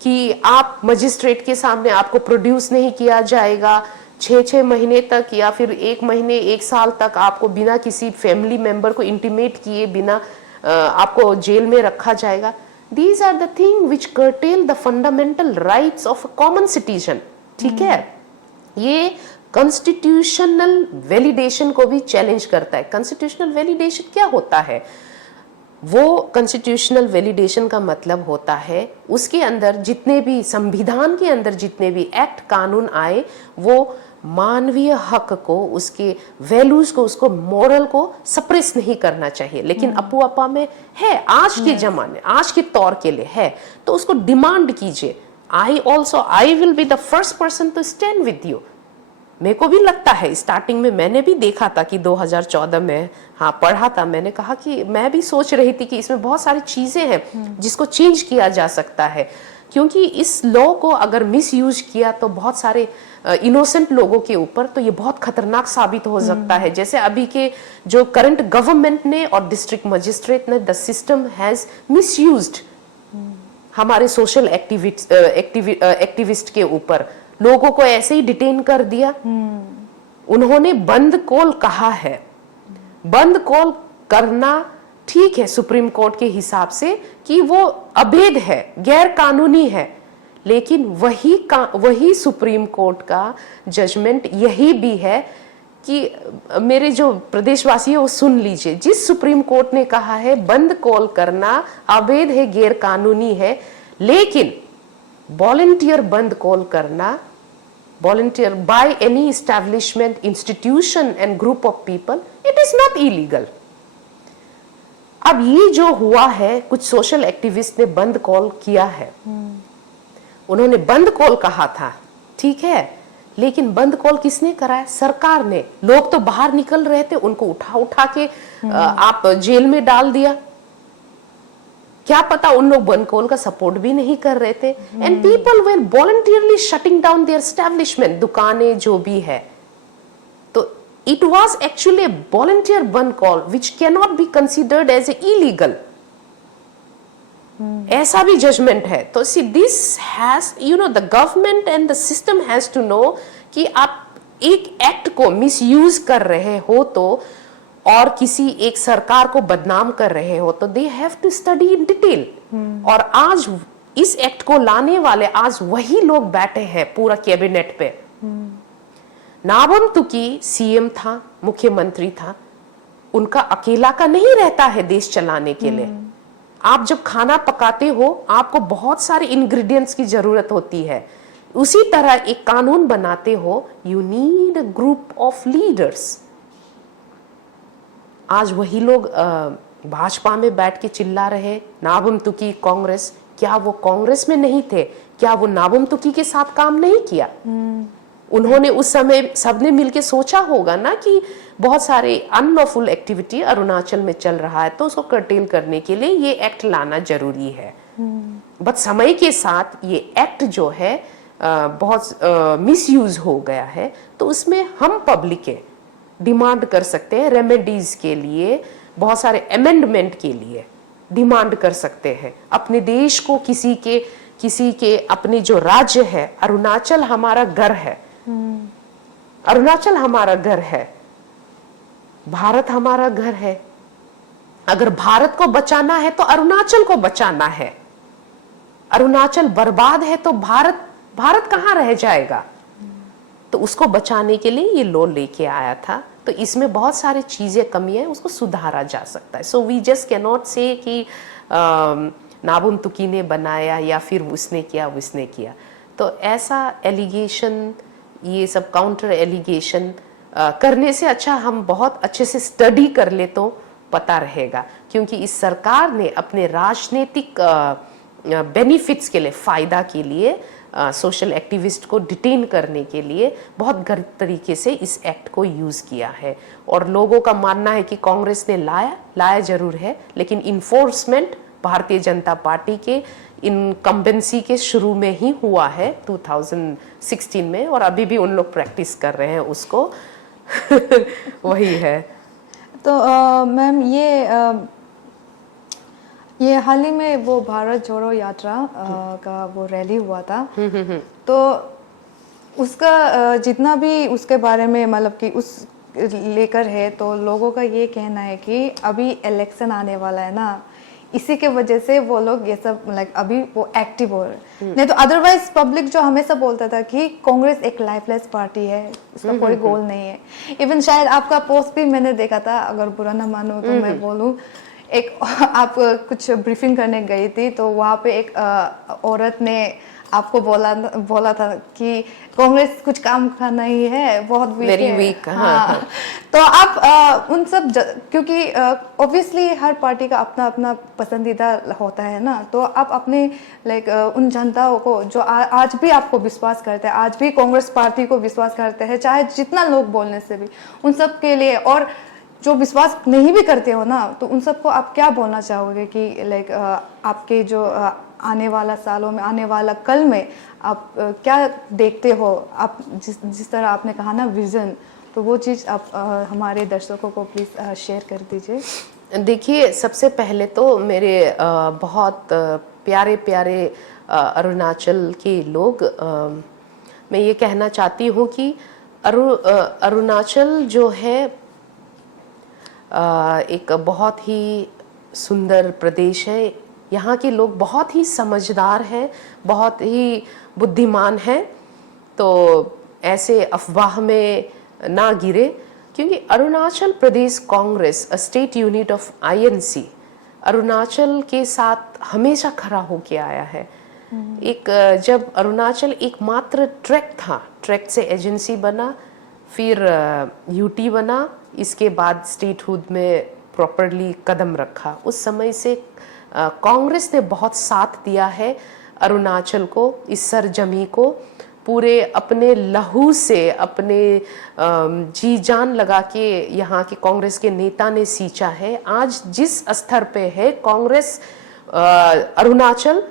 कि आप मजिस्ट्रेट के सामने आपको प्रोड्यूस नहीं किया जाएगा, 6 महीने तक या फिर 1 महीने 1 साल तक आपको बिना किसी फैमिली मेंबर को इंटीमेट किए बिना आपको जेल में रखा जाएगा। These are the things which curtail the fundamental rights of a common citizen। ठीक है, ये कॉन्स्टिट्यूशनल वैलिडेशन को भी चैलेंज करता है। कॉन्स्टिट्यूशनल वैलिडेशन क्या होता है? वो कॉन्स्टिट्यूशनल वैलिडेशन का मतलब होता है उसके अंदर जितने भी, संविधान के अंदर जितने भी एक्ट कानून आए, वो मानवीय हक को, उसके वैल्यूज को, उसको मोरल को सप्रेस नहीं करना चाहिए। लेकिन अपुआपा में है, आज के जमाने, आज के तौर के लिए है, तो उसको डिमांड कीजिए। I will be the first person to stand with you. मेरे को भी लगता है, स्टार्टिंग में मैंने भी देखा था कि 2014 में पढ़ा था, मैंने कहा कि मैं भी सोच रही थी कि इसमें बहुत सारी चीजें हैं जिसको चेंज किया जा सकता है, क्योंकि इस लॉ को अगर मिस यूज किया तो बहुत सारे इनोसेंट लोगों के ऊपर तो ये बहुत खतरनाक साबित हो सकता है। जैसे अभी के जो करंट गवर्नमेंट ने और डिस्ट्रिक्ट मजिस्ट्रेट ने, the system has miss used हमारे सोशल एक्टिविस्ट के ऊपर, लोगों को ऐसे ही डिटेन कर दिया। उन्होंने बंद कॉल कहा है, बंद कॉल करना ठीक है सुप्रीम कोर्ट के हिसाब से कि वो अवैध है, गैर कानूनी है, लेकिन वही सुप्रीम कोर्ट का जजमेंट यही भी है कि मेरे जो प्रदेशवासी है वो सुन लीजिए, जिस सुप्रीम कोर्ट ने कहा है बंद कॉल करना अवैध है, गैर कानूनी है, लेकिन वॉलंटियर बंद कॉल करना, volunteer by any establishment, institution and group of people, it is not illegal. अब ये जो हुआ है, कुछ सोशल एक्टिविस्ट ने बंद कॉल किया है, उन्होंने बंद कॉल कहा था, ठीक है, लेकिन बंद कॉल किसने कराया? सरकार ने। लोग तो बाहर निकल रहे थे, उनको उठा के आप जेल में डाल दिया। क्या पता उन लोग बनकोल का सपोर्ट भी नहीं कर रहे थे, and people were voluntarily shutting down their establishment, दुकानें जो भी है। तो it was actually volunteer bandh call which can not be considered as a illegal, ऐसा भी जजमेंट है। तो see this has, you know, the government and the system has to know कि आप एक एक्ट को मिसयूज कर रहे हो तो, और किसी एक सरकार को बदनाम कर रहे हो तो they have to study in detail. और आज इस एक्ट को लाने वाले आज वही लोग बैठे हैं पूरा कैबिनेट पे। नाबम तुकी सीएम था, मुख्यमंत्री था, उनका अकेला का नहीं रहता है देश चलाने के लिए। आप जब खाना पकाते हो आपको बहुत सारे इंग्रेडिएंट्स की जरूरत होती है, उसी तरह एक कानून बनाते हो, you need a group of leaders. आज वही लोग भाजपा में बैठ के चिल्ला रहे नाबम तुकी कांग्रेस, क्या वो कांग्रेस में नहीं थे? क्या वो नाबम तुकी के साथ काम नहीं किया? उन्होंने उस समय सबने मिलके सोचा होगा ना कि बहुत सारे अनलॉफुल एक्टिविटी अरुणाचल में चल रहा है, तो उसको कर्टेल करने के लिए ये एक्ट लाना जरूरी है। बट समय के साथ ये एक्ट जो है बहुत मिसयूज हो गया है, तो उसमें हम पब्लिक डिमांड कर सकते हैं रेमेडीज के लिए, बहुत सारे अमेंडमेंट के लिए डिमांड कर सकते हैं। अपने देश को किसी के अपने जो राज्य है, अरुणाचल हमारा घर है, अरुणाचल हमारा घर है, भारत हमारा घर है। अगर भारत को बचाना है तो अरुणाचल को बचाना है। अरुणाचल बर्बाद है तो भारत कहां रह जाएगा? तो उसको बचाने के लिए ये लॉ लेके आया था। तो इसमें बहुत सारी चीजें कमी है, उसको सुधारा जा सकता है। So we just can not say कि नाबम तुकी ने बनाया या फिर उसने किया। तो ऐसा एलिगेशन, ये सब काउंटर एलिगेशन करने से अच्छा हम बहुत अच्छे से स्टडी कर ले तो पता रहेगा। क्योंकि इस सरकार ने अपने राजनीतिक बेनिफिट्स के लिए, फायदा के लिए, सोशल एक्टिविस्ट को डिटेन करने के लिए बहुत गलत तरीके से इस एक्ट को यूज किया है। और लोगों का मानना है कि कांग्रेस ने लाया जरूर है, लेकिन इन्फोर्समेंट भारतीय जनता पार्टी के इनकम्बेंसी के शुरू में ही हुआ है 2016 में, और अभी भी उन लोग प्रैक्टिस कर रहे हैं उसको। वही है। तो मैम ये हाल ही में वो भारत जोड़ो यात्रा का वो रैली हुआ था, तो उसका जितना भी उसके बारे में मतलब कि उस लेकर है, तो लोगों का ये कहना है कि अभी इलेक्शन आने वाला है ना, इसी के वजह से वो लोग ये सब लाइक अभी वो एक्टिव हो रहे। नहीं तो अदरवाइज पब्लिक जो हमेशा बोलता था कि कांग्रेस एक लाइफलेस पार्टी है, उसका कोई गोल नहीं है। इवन शायद आपका पोस्ट भी मैंने देखा था, अगर बुरा ना मानो तो मैं बोलूं, एक आप कुछ ब्रीफिंग करने गई थी, तो वहाँ पे एक औरत ने आपको बोला था कि कांग्रेस कुछ काम का नहीं है, बहुत वीक है। हाँ। तो आप उन सब क्योंकि ऑब्वियसली हर पार्टी का अपना अपना पसंदीदा होता है ना, तो आप अपने लाइक उन जनताओं को जो आज भी आपको विश्वास करते हैं, आज भी कांग्रेस पार्टी को विश्वास करते हैं, चाहे जितना लोग बोलने से भी, उन सब के लिए, और जो विश्वास नहीं भी करते हो ना, तो उन सबको आप क्या बोलना चाहोगे कि लाइक आपके जो आने वाला सालों में, आने वाला कल में आप क्या देखते हो? आप जिस तरह आपने कहा ना विजन, तो वो चीज़ आप हमारे दर्शकों को प्लीज़ शेयर कर दीजिए। देखिए, सबसे पहले तो मेरे बहुत प्यारे प्यारे अरुणाचल के लोग, मैं ये कहना चाहती हूँ कि अरुणाचल जो है एक बहुत ही सुंदर प्रदेश है। यहाँ के लोग बहुत ही समझदार हैं, बहुत ही बुद्धिमान हैं। तो ऐसे अफवाह में ना गिरे, क्योंकि Arunachal Pradesh Congress, a state unit of INC, Arunachal के साथ हमेशा खड़ा होके आया है। जब अरुणाचल एकमात्र ट्रैक से एजेंसी बना, फिर यूटी बना, इसके बाद स्टेटहुड में प्रॉपरली कदम रखा, उस समय से कांग्रेस ने बहुत साथ दिया है अरुणाचल को, इस सरजमी को पूरे अपने लहू से, अपने जी जान लगा के यहाँ के कांग्रेस के नेता ने सींचा है। आज जिस स्तर पे है कांग्रेस, अरुणाचल,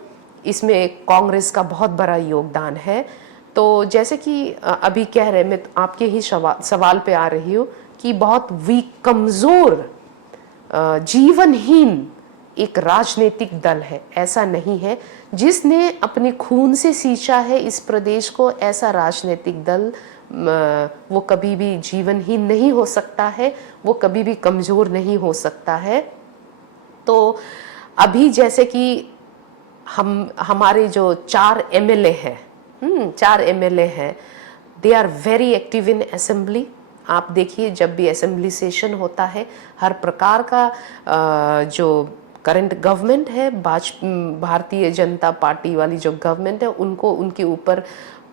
इसमें कांग्रेस का बहुत बड़ा योगदान है। तो जैसे कि अभी कह रहे, मैं आपके ही सवाल पे आ रही हूँ कि बहुत वीक, कमजोर, जीवनहीन एक राजनीतिक दल है, ऐसा नहीं है। जिसने अपने खून से सींचा है इस प्रदेश को, ऐसा राजनीतिक दल वो कभी भी जीवनहीन नहीं हो सकता है, वो कभी भी कमजोर नहीं हो सकता है। तो अभी जैसे कि हमारे जो 4 एमएलए हैं, 4 एमएलए हैं, they are very active in assembly. आप देखिए, जब भी असेंबली सेशन होता है, हर प्रकार का जो करंट गवर्नमेंट है, भारतीय जनता पार्टी वाली जो गवर्नमेंट है, उनको उनके ऊपर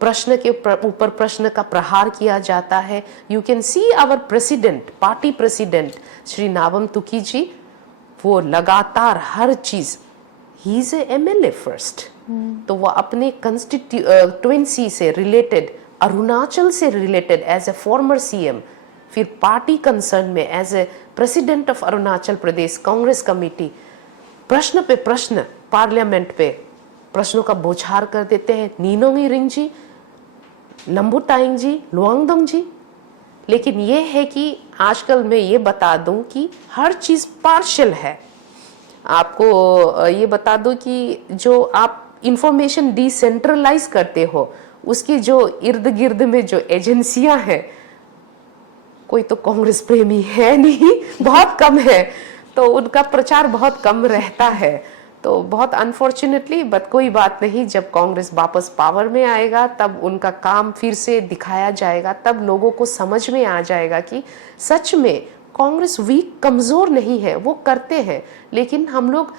प्रश्न के ऊपर प्रश्न का प्रहार किया जाता है। You can see our president, party president Shri Nabam Tuki ji, वो लगातार हर चीज, he is a MLA first, तो वो अपने कंस्टिट्यूएंसी से रिलेटेड, अरुणाचल से related as a former CM, फिर पार्टी कंसर्न में as a president of Arunachal Pradesh Congress committee, प्रश्न पे प्रश्न पार्लियामेंट पे प्रश्नों का बौछार कर देते हैं। नीनोंग इरिंग जी, लंबू ताइंग जी, लुआंगडोंग जी। लेकिन ये है कि आजकल मैं ये बता दूं कि हर चीज पार्शियल है। आपको ये बता दूं कि जो आप इंफॉर्मेशन डिसेंट्रलाइज करते हो, उसकी जो इर्द गिर्द में जो एजेंसियां हैं, कोई तो कांग्रेस प्रेमी है नहीं, बहुत कम है, तो उनका प्रचार बहुत कम रहता है। तो बहुत अनफॉर्चुनेटली, बट कोई बात नहीं, जब कांग्रेस वापस पावर में आएगा तब उनका काम फिर से दिखाया जाएगा, तब लोगों को समझ में आ जाएगा कि सच में कांग्रेस वीक, कमजोर नहीं है, वो करते हैं, लेकिन हम लोग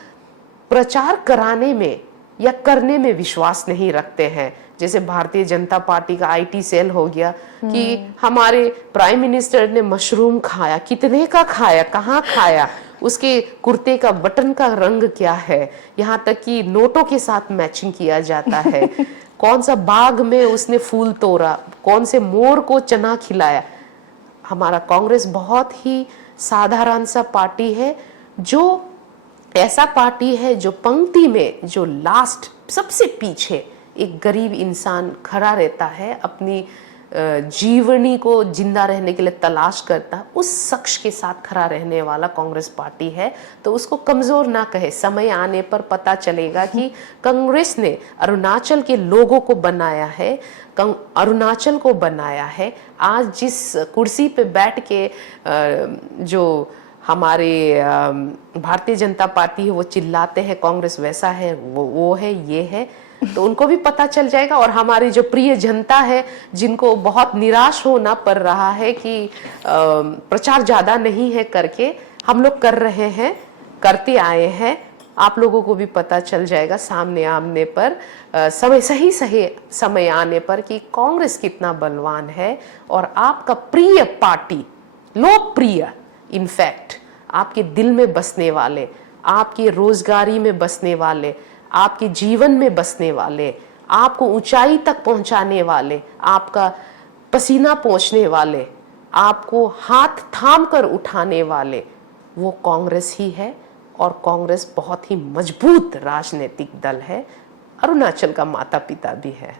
प्रचार कराने में या करने में विश्वास नहीं रखते हैं। जैसे भारतीय जनता पार्टी का आईटी सेल हो गया कि हमारे प्राइम मिनिस्टर ने मशरूम खाया, कितने का खाया, कहाँ खाया, उसके कुर्ते का बटन का रंग क्या है, यहाँ तक कि नोटों के साथ मैचिंग किया जाता है। कौन सा बाग में उसने फूल तोड़ा, कौन से मोर को चना खिलाया। हमारा कांग्रेस बहुत ही साधारण सा पार्टी है, जो ऐसा पार्टी है जो पंक्ति में, जो लास्ट, सबसे पीछे एक गरीब इंसान खड़ा रहता है, अपनी जीवनी को जिंदा रहने के लिए तलाश करता, उस शख्स के साथ खड़ा रहने वाला कांग्रेस पार्टी है। तो उसको कमजोर ना कहे, समय आने पर पता चलेगा कि कांग्रेस ने अरुणाचल के लोगों को बनाया है, अरुणाचल को बनाया है। आज जिस कुर्सी पे बैठ के जो हमारे भारतीय जनता पार्टी है वो चिल्लाते हैं कांग्रेस वैसा है, वो है, ये है, तो उनको भी पता चल जाएगा। और हमारी जो प्रिय जनता है, जिनको बहुत निराश होना पड़ रहा है कि प्रचार ज्यादा नहीं है करके, हम लोग कर रहे हैं, करते आए हैं, आप लोगों को भी पता चल जाएगा सामने आने पर, सही समय आने पर कि कांग्रेस कितना बलवान है। और आपका प्रिय पार्टी, लोकप्रिय, इनफैक्ट आपके दिल में बसने वाले, आपकी रोजगारी में बसने वाले, आपके जीवन में बसने वाले, आपको ऊंचाई तक पहुंचाने वाले, आपका पसीना पोंछने वाले, आपको हाथ थाम कर उठाने वाले, वो कांग्रेस ही है। और कांग्रेस बहुत ही मजबूत राजनीतिक दल है, अरुणाचल का माता पिता भी है।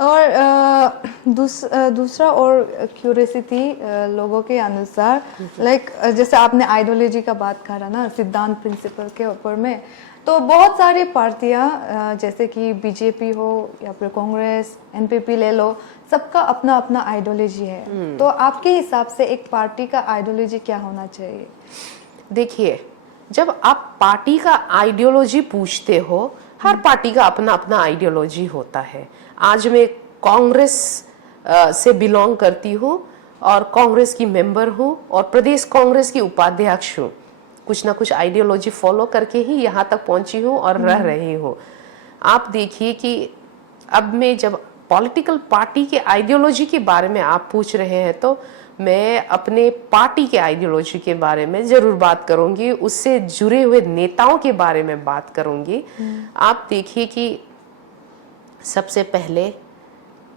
और दूसरा और क्यूरियोसिटी लोगों के अनुसार, लाइक जैसे आपने आइडियोलॉजी का बात करा ना, सिद्धांत, प्रिंसिपल के ऊपर में, तो बहुत सारी पार्टियां जैसे कि बीजेपी हो या फिर कांग्रेस, एनपीपी ले लो, सबका अपना अपना आइडियोलॉजी है। तो आपके हिसाब से एक पार्टी का आइडियोलॉजी क्या होना चाहिए? देखिए, जब आप पार्टी का आइडियोलॉजी पूछते हो, हर पार्टी का अपना अपना आइडियोलॉजी होता है। आज मैं कांग्रेस से बिलोंग करती हूँ और कांग्रेस की मेंबर हूँ और प्रदेश कांग्रेस की उपाध्यक्ष हूँ। कुछ ना कुछ आइडियोलॉजी फॉलो करके ही यहाँ तक पहुंची हूँ और रह रही हूँ। आप देखिए कि अब मैं जब पॉलिटिकल पार्टी के आइडियोलॉजी के बारे में आप पूछ रहे हैं, तो मैं अपने पार्टी के आइडियोलॉजी के बारे में जरूर बात करूंगी, उससे जुड़े हुए नेताओं के बारे में बात करूंगी। आप देखिए कि सबसे पहले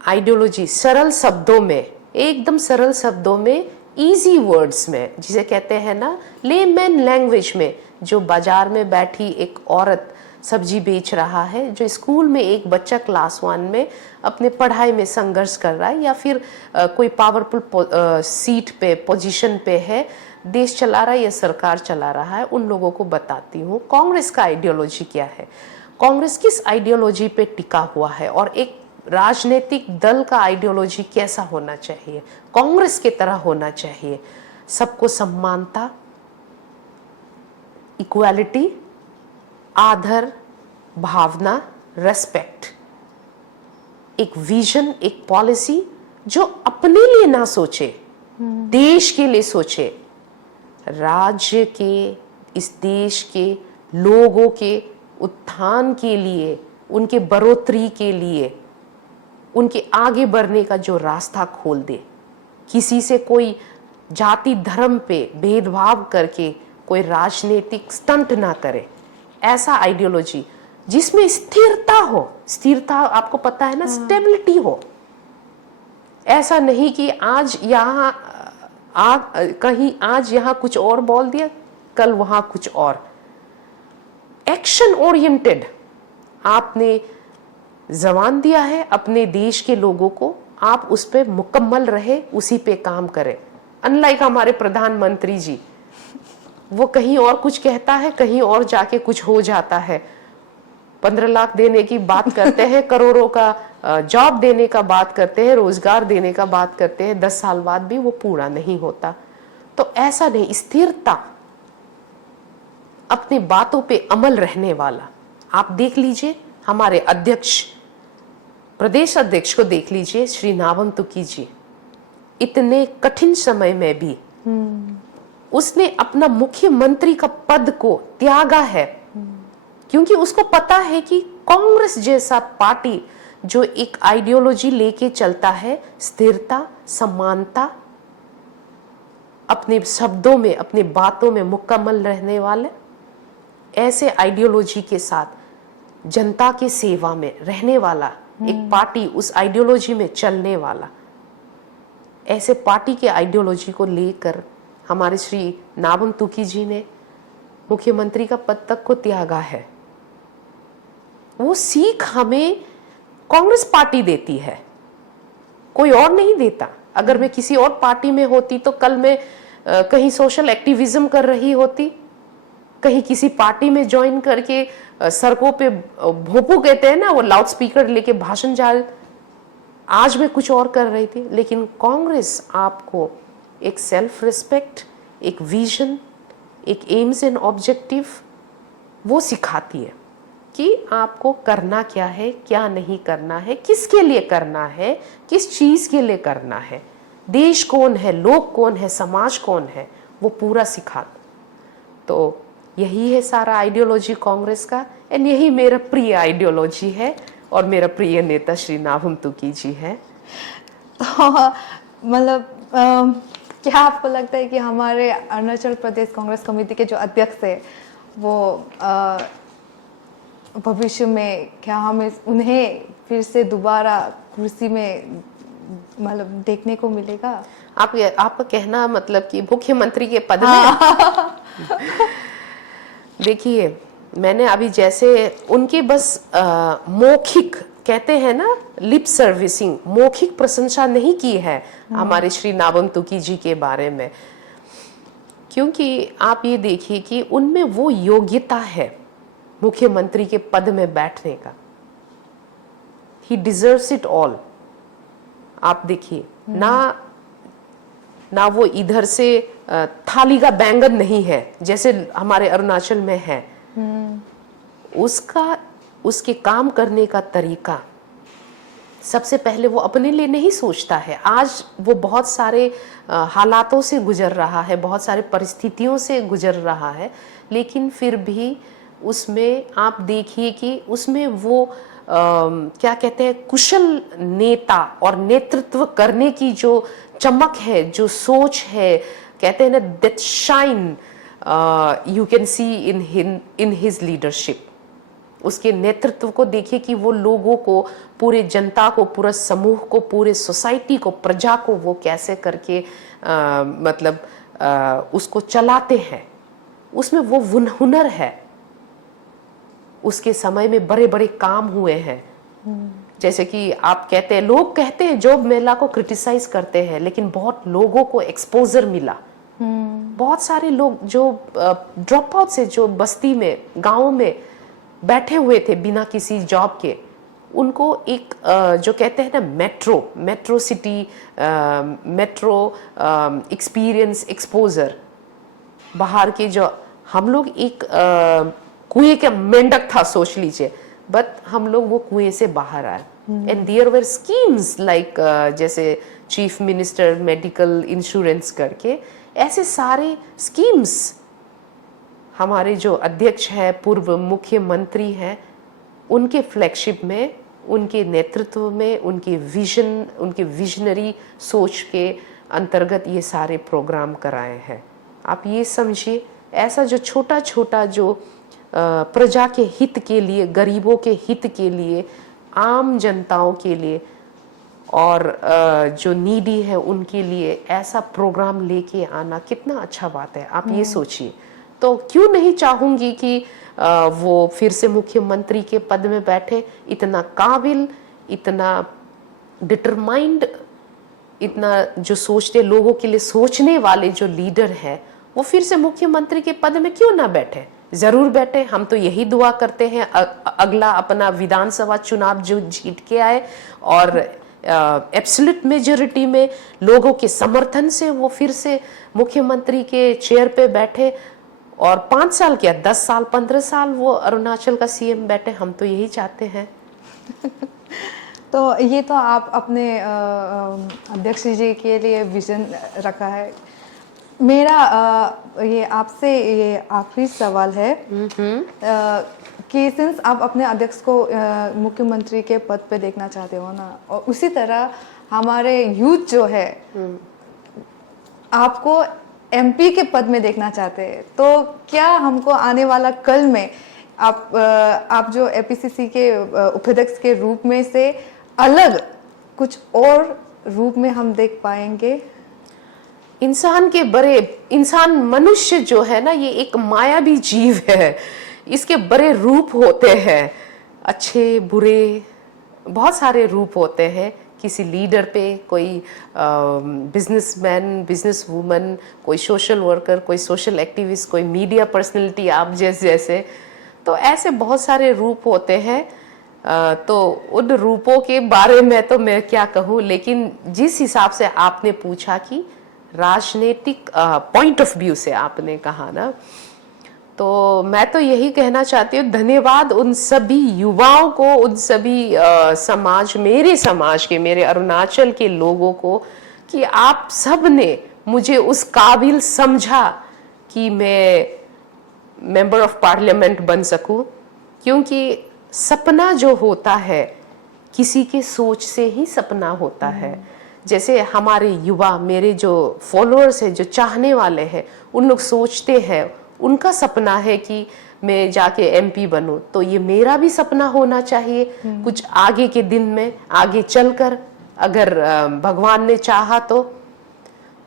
आइडियोलॉजी सरल शब्दों में, एकदम सरल शब्दों में, इजी वर्ड्स में, जिसे कहते हैं ना लेमैन लैंग्वेज में, जो बाजार में बैठी एक औरत सब्जी बेच रहा है, जो स्कूल में एक बच्चा क्लास 1 में अपने पढ़ाई में संघर्ष कर रहा है, या फिर कोई पावरफुल सीट पे पोजीशन पे है, देश चला रहा है या सरकार चला रहा है, उन लोगों को बताती हूँ कांग्रेस का आइडियोलॉजी क्या है, कांग्रेस किस आइडियोलॉजी पे टिका हुआ है, और एक राजनीतिक दल का आइडियोलॉजी कैसा होना चाहिए, कांग्रेस की तरह होना चाहिए। सबको समानता, इक्वालिटी, आदर, भावना, रेस्पेक्ट, एक विजन, एक पॉलिसी जो अपने लिए ना सोचे, देश के लिए सोचे, राज्य के, इस देश के लोगों के उत्थान के लिए, उनके बढ़ोतरी के लिए, उनके आगे बढ़ने का जो रास्ता खोल दे। किसी से कोई जाति धर्म पे भेदभाव करके कोई राजनीतिक स्टंट ना करे, ऐसा आइडियोलॉजी जिसमें स्थिरता हो। स्थिरता आपको पता है ना, स्टेबिलिटी हो। ऐसा नहीं कि आज यहाँ कहीं आज यहाँ कुछ और बोल दिया, कल वहां कुछ और। एक्शन ओरिएंटेड आपने जबान दिया है अपने देश के लोगों को, आप उस पे मुकम्मल रहे, उसी पे काम करें। अनलाइक हमारे प्रधानमंत्री जी, वो कहीं और कुछ कहता है, कहीं और जाके कुछ हो जाता है। 15 लाख देने की बात करते हैं, करोड़ों का जॉब देने का बात करते हैं, रोजगार देने का बात करते हैं, 10 साल बाद भी वो पूरा नहीं होता। तो ऐसा नहीं, स्थिरता, अपनी बातों पे अमल रहने वाला। आप देख लीजिए हमारे अध्यक्ष, प्रदेश अध्यक्ष को देख लीजिए, श्री नाबम तुकी जी, इतने कठिन समय में भी उसने अपना मुख्यमंत्री का पद को त्यागा है, क्योंकि उसको पता है कि कांग्रेस जैसा पार्टी जो एक आइडियोलॉजी लेके चलता है, स्थिरता, समानता, अपने शब्दों में, अपने बातों में मुकम्मल रहने वाले, ऐसे आइडियोलॉजी के साथ जनता की सेवा में रहने वाला एक पार्टी, उस आइडियोलॉजी में चलने वाला, ऐसे पार्टी के आइडियोलॉजी को लेकर हमारे श्री नाबम तुकी जी ने मुख्यमंत्री का पद तक को त्यागा है। वो सीख हमें कांग्रेस पार्टी देती है, कोई और नहीं देता। अगर मैं किसी और पार्टी में होती तो कल मैं कहीं सोशल एक्टिविज्म कर रही होती, कहीं किसी पार्टी में ज्वाइन करके सड़कों पे भोपू कहते हैं ना, वो लाउड स्पीकर लेके भाषण जा रहे, आज मैं कुछ और कर रही थी। लेकिन कांग्रेस आपको एक सेल्फ रिस्पेक्ट, एक विजन, एक एम्स एंड ऑब्जेक्टिव वो सिखाती है कि आपको करना क्या है, क्या नहीं करना है, किसके लिए करना है, किस चीज के लिए करना है, देश कौन है, लोग कौन है, समाज कौन है, वो पूरा सिखाता। तो यही है सारा आइडियोलॉजी कांग्रेस का, एंड यही मेरा प्रिय आइडियोलॉजी है, और मेरा प्रिय नेता श्री नाबम तुकी जी है। तो मतलब क्या आपको लगता है कि हमारे अरुणाचल प्रदेश कांग्रेस कमेटी के जो अध्यक्ष है वो भविष्य में क्या हमें उन्हें फिर से दोबारा कुर्सी में मतलब देखने को मिलेगा? आपका कहना मतलब कि मुख्यमंत्री के पद में? देखिए, मैंने अभी जैसे उनके बस मौखिक कहते हैं ना, लिप सर्विसिंग, मौखिक प्रशंसा नहीं की है हमारे श्री नाबम तुकी जी के बारे में, क्योंकि आप ये देखिए कि उनमें वो योग्यता है मुख्यमंत्री के पद में बैठने का। ही डिजर्व्स इट ऑल। आप देखिए ना वो इधर से थाली का बैंगन नहीं है जैसे हमारे अरुणाचल में है। उसके काम करने का तरीका, सबसे पहले वो अपने लिए नहीं सोचता है। आज वो बहुत सारे हालातों से गुजर रहा है, बहुत सारे परिस्थितियों से गुजर रहा है, लेकिन फिर भी उसमें आप देखिए कि उसमें वो क्या कहते हैं, कुशल नेता और नेतृत्व करने की जो चमक है, जो सोच है, कहते हैं ना, that shine you can C in his leadership. उसके नेतृत्व को देखिए कि वो लोगों को, पूरे जनता को, पूरे समूह को, पूरे सोसाइटी को, प्रजा को वो कैसे करके उसको चलाते हैं। उसमें वो हुनर है। उसके समय में बड़े बड़े काम हुए हैं। जैसे कि आप कहते हैं, लोग कहते हैं जॉब मेला को क्रिटिसाइज करते हैं, लेकिन बहुत लोगों को एक्सपोजर मिला। बहुत सारे लोग जो ड्रॉप आउट से, जो बस्ती में, गांव में बैठे हुए थे बिना किसी जॉब के, उनको एक जो कहते हैं ना metro city, metro experience, exposure, बाहर के जो हम लोग एक कुएं का मेंढक था सोच लीजिए, बट हम लोग वो कुएं से बाहर आए। And there were schemes like जैसे चीफ मिनिस्टर मेडिकल इंश्योरेंस करके, ऐसे सारे स्कीम्स हमारे जो अध्यक्ष हैं, पूर्व मुख्यमंत्री हैं, उनके फ्लैगशिप में, उनके नेतृत्व में, उनके विजन, उनके विजनरी सोच के अंतर्गत ये सारे प्रोग्राम कराए हैं। आप ये समझिए, ऐसा जो छोटा छोटा जो प्रजा के हित के लिए, गरीबों के हित के लिए, आम जनताओं के लिए और जो नीडी है उनके लिए ऐसा प्रोग्राम लेके आना कितना अच्छा बात है। आप ये सोचिए। तो क्यों नहीं चाहूंगी कि वो फिर से मुख्यमंत्री के पद में बैठे। इतना काबिल, इतना डिटरमाइंड, इतना जो सोचते, लोगों के लिए सोचने वाले जो लीडर है, वो फिर से मुख्यमंत्री के पद में क्यों ना बैठे। जरूर बैठे। हम तो यही दुआ करते हैं अगला अपना विधानसभा चुनाव जो जीत के आए और एब्सोल्यूट मेजॉरिटी में लोगों के समर्थन से वो फिर से मुख्यमंत्री के चेयर पे बैठे और 5 साल क्या 10 साल 15 साल वो अरुणाचल का सीएम बैठे। हम तो यही चाहते हैं। तो ये तो आप अपने अध्यक्ष जी के लिए विजन रखा है। मेरा ये आपसे ये आखिरी सवाल है कि सिंस आप अपने अध्यक्ष को मुख्यमंत्री के पद पे देखना चाहते हो ना, और उसी तरह हमारे यूथ जो है आपको एमपी के पद में देखना चाहते हैं, तो क्या हमको आने वाला कल में आप जो एपीसीसी के उपाध्यक्ष के रूप में से अलग कुछ और रूप में हम देख पाएंगे? इंसान मनुष्य जो है ना, ये एक मायावी जीव है। इसके बड़े रूप होते हैं, अच्छे बुरे, बहुत सारे रूप होते हैं। किसी लीडर पे कोई बिजनेसमैन, बिजनेस वूमन, कोई सोशल वर्कर, कोई सोशल एक्टिविस्ट, कोई मीडिया पर्सनैलिटी, आप जैसे तो ऐसे बहुत सारे रूप होते हैं। तो उन रूपों के बारे में तो मैं क्या कहूँ, लेकिन जिस हिसाब से आपने पूछा कि राजनीतिक पॉइंट ऑफ व्यू से आपने कहा ना, तो मैं तो यही कहना चाहती हूँ, धन्यवाद उन सभी युवाओं को, उन सभी मेरे समाज के, मेरे अरुणाचल के लोगों को, कि आप सब ने मुझे उस काबिल समझा कि मैं मेंबर ऑफ पार्लियामेंट बन सकूं। क्योंकि सपना जो होता है, किसी के सोच से ही सपना होता है। जैसे हमारे युवा, मेरे जो फॉलोअर्स हैं, जो चाहने वाले हैं, उन लोग सोचते हैं, उनका सपना है कि मैं जाके एमपी बनूं, तो ये मेरा भी सपना होना चाहिए कुछ आगे के दिन में, आगे चलकर, अगर भगवान ने चाहा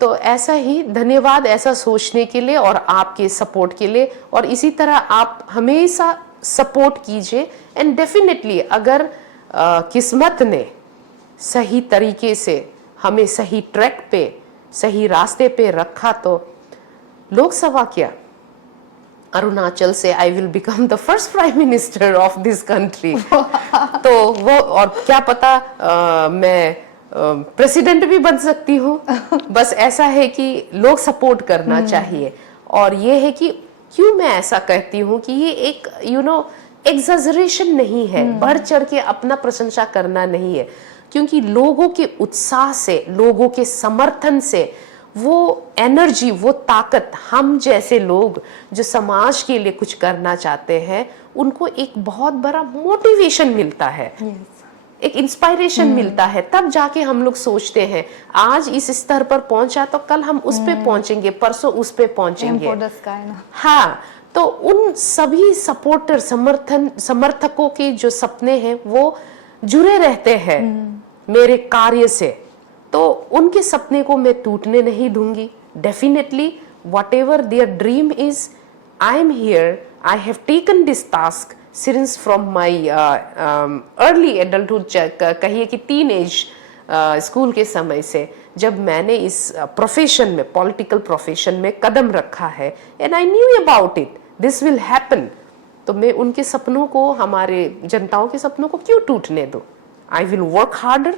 तो ऐसा ही। धन्यवाद ऐसा सोचने के लिए और आपके सपोर्ट के लिए, और इसी तरह आप हमेशा सपोर्ट कीजिए। एंड डेफिनेटली अगर किस्मत ने सही तरीके से हमें सही ट्रैक पे, सही रास्ते पे रखा, तो लोकसभा क्या, अरुणाचल से I will become the first prime minister of this country. तो वो, और क्या पता मैं प्रेसिडेंट भी बन सकती हूँ। बस ऐसा है कि लोग सपोर्ट करना चाहिए। और ये है कि क्यों मैं ऐसा कहती हूँ कि ये एक एग्जैजरेशन नहीं है, बढ़ चढ़ के अपना प्रशंसा करना नहीं है, क्योंकि लोगों के उत्साह से, लोगों के समर्थन से वो एनर्जी, वो ताकत, हम जैसे लोग जो समाज के लिए कुछ करना चाहते हैं, उनको एक बहुत बड़ा मोटिवेशन मिलता है। एक इंस्पायरेशन मिलता है। तब जाके हम लोग सोचते हैं, आज इस स्तर पर पहुंचा तो कल हम उस पे पहुंचेंगे, परसों उस पे पहुंचेंगे। हाँ, तो उन सभी सपोर्टर, समर्थकों के जो सपने हैं वो जुड़े रहते हैं मेरे कार्य से, तो उनके सपने को मैं टूटने नहीं दूंगी। Definitely whatever their dream is, I am here, I have taken this task since from my early adulthood, कहिए कि teenage स्कूल के समय से, जब मैंने इस प्रोफेशन में, पॉलिटिकल प्रोफेशन में कदम रखा है, and I knew about it, this will happen, तो मैं उनके सपनों को, हमारे जनताओं के सपनों को क्यों टूटने दूं? I will work harder.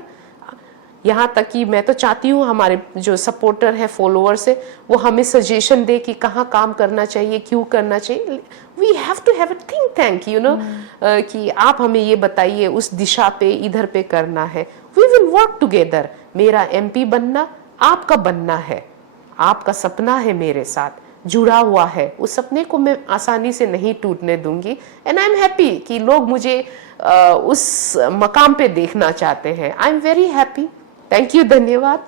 यहाँ तक कि मैं तो चाहती हूँ हमारे जो सपोर्टर है, फॉलोअर्स है, वो हमें सजेशन दे कि कहाँ काम करना चाहिए, क्यों करना चाहिए। We have to have a think tank, you know, कि आप हमें ये बताइए उस दिशा पे, इधर पे करना है। We will work together. मेरा एमपी बनना आपका बनना है, आपका सपना है मेरे साथ जुड़ा हुआ है, उस सपने को मैं आसानी से नहीं टूटने दूंगी। एंड आई एम हैप्पी कि लोग मुझे उस मकाम पे देखना चाहते हैं। I am very happy. Thank you, धन्यवाद।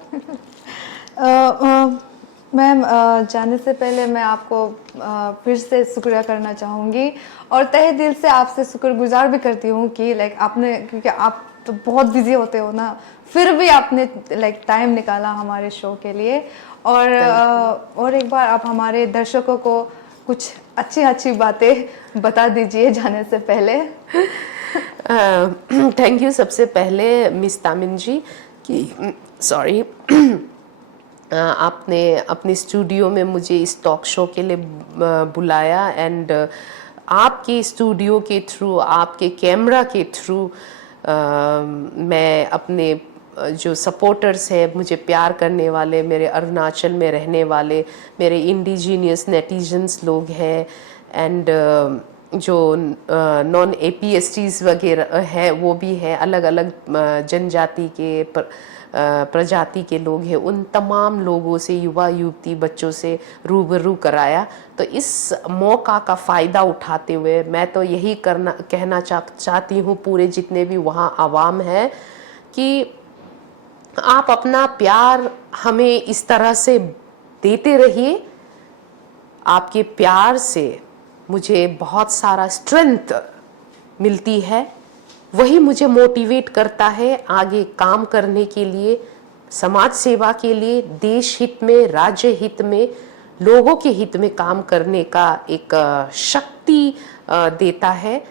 मैम, जाने से पहले मैं आपको फिर से शुक्रिया करना चाहूँगी और तहे दिल से आपसे शुक्रगुजार भी करती हूँ कि लाइक आपने, क्योंकि आप तो बहुत बिजी होते हो ना, फिर भी आपने लाइक टाइम निकाला हमारे शो के लिए। और एक बार आप हमारे दर्शकों को कुछ अच्छी अच्छी बातें बता दीजिए जाने से पहले। थैंक यू सबसे पहले मिस तामिन जी कि सॉरी आपने अपने स्टूडियो में मुझे इस टॉक शो के लिए बुलाया, एंड आपके स्टूडियो के थ्रू, आपके कैमरा के थ्रू मैं अपने जो सपोर्टर्स है, मुझे प्यार करने वाले, मेरे अरुणाचल में रहने वाले मेरे इंडिजीनियस नेटिजन्स लोग हैं, एंड जो नॉन APSTs वगैरह है वो भी है, अलग अलग जनजाति के प्रजाति के लोग हैं, उन तमाम लोगों से, युवा युवती बच्चों से रूबरू कराया। तो इस मौका का फ़ायदा उठाते हुए मैं तो यही कहना चाहती हूँ पूरे जितने भी वहाँ आवाम है कि आप अपना प्यार हमें इस तरह से देते रहिए। आपके प्यार से मुझे बहुत सारा स्ट्रेंथ मिलती है, वही मुझे मोटिवेट करता है आगे काम करने के लिए, समाज सेवा के लिए, देश हित में, राज्य हित में, लोगों के हित में काम करने का एक शक्ति देता है।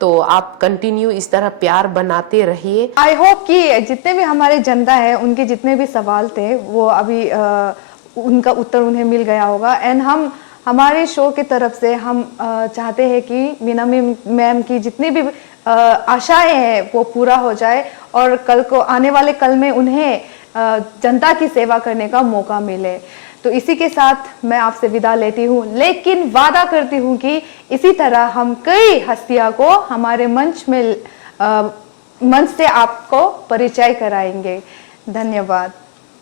तो आप कंटिन्यू इस तरह प्यार बनाते रहिए। आई होप कि जितने भी हमारे जनता है, उनके जितने भी सवाल थे वो अभी उनका उत्तर उन्हें मिल गया होगा। एंड हम हमारे शो की तरफ से हम चाहते हैं कि मीना मैम की जितनी भी आशाएं हैं वो पूरा हो जाए और कल को, आने वाले कल में उन्हें जनता की सेवा करने का मौका मिले। तो इसी के साथ मैं आपसे विदा लेती हूँ, लेकिन वादा करती हूँ कि इसी तरह हम कई हस्तियों को हमारे मंच से आपको परिचय कराएंगे। धन्यवाद।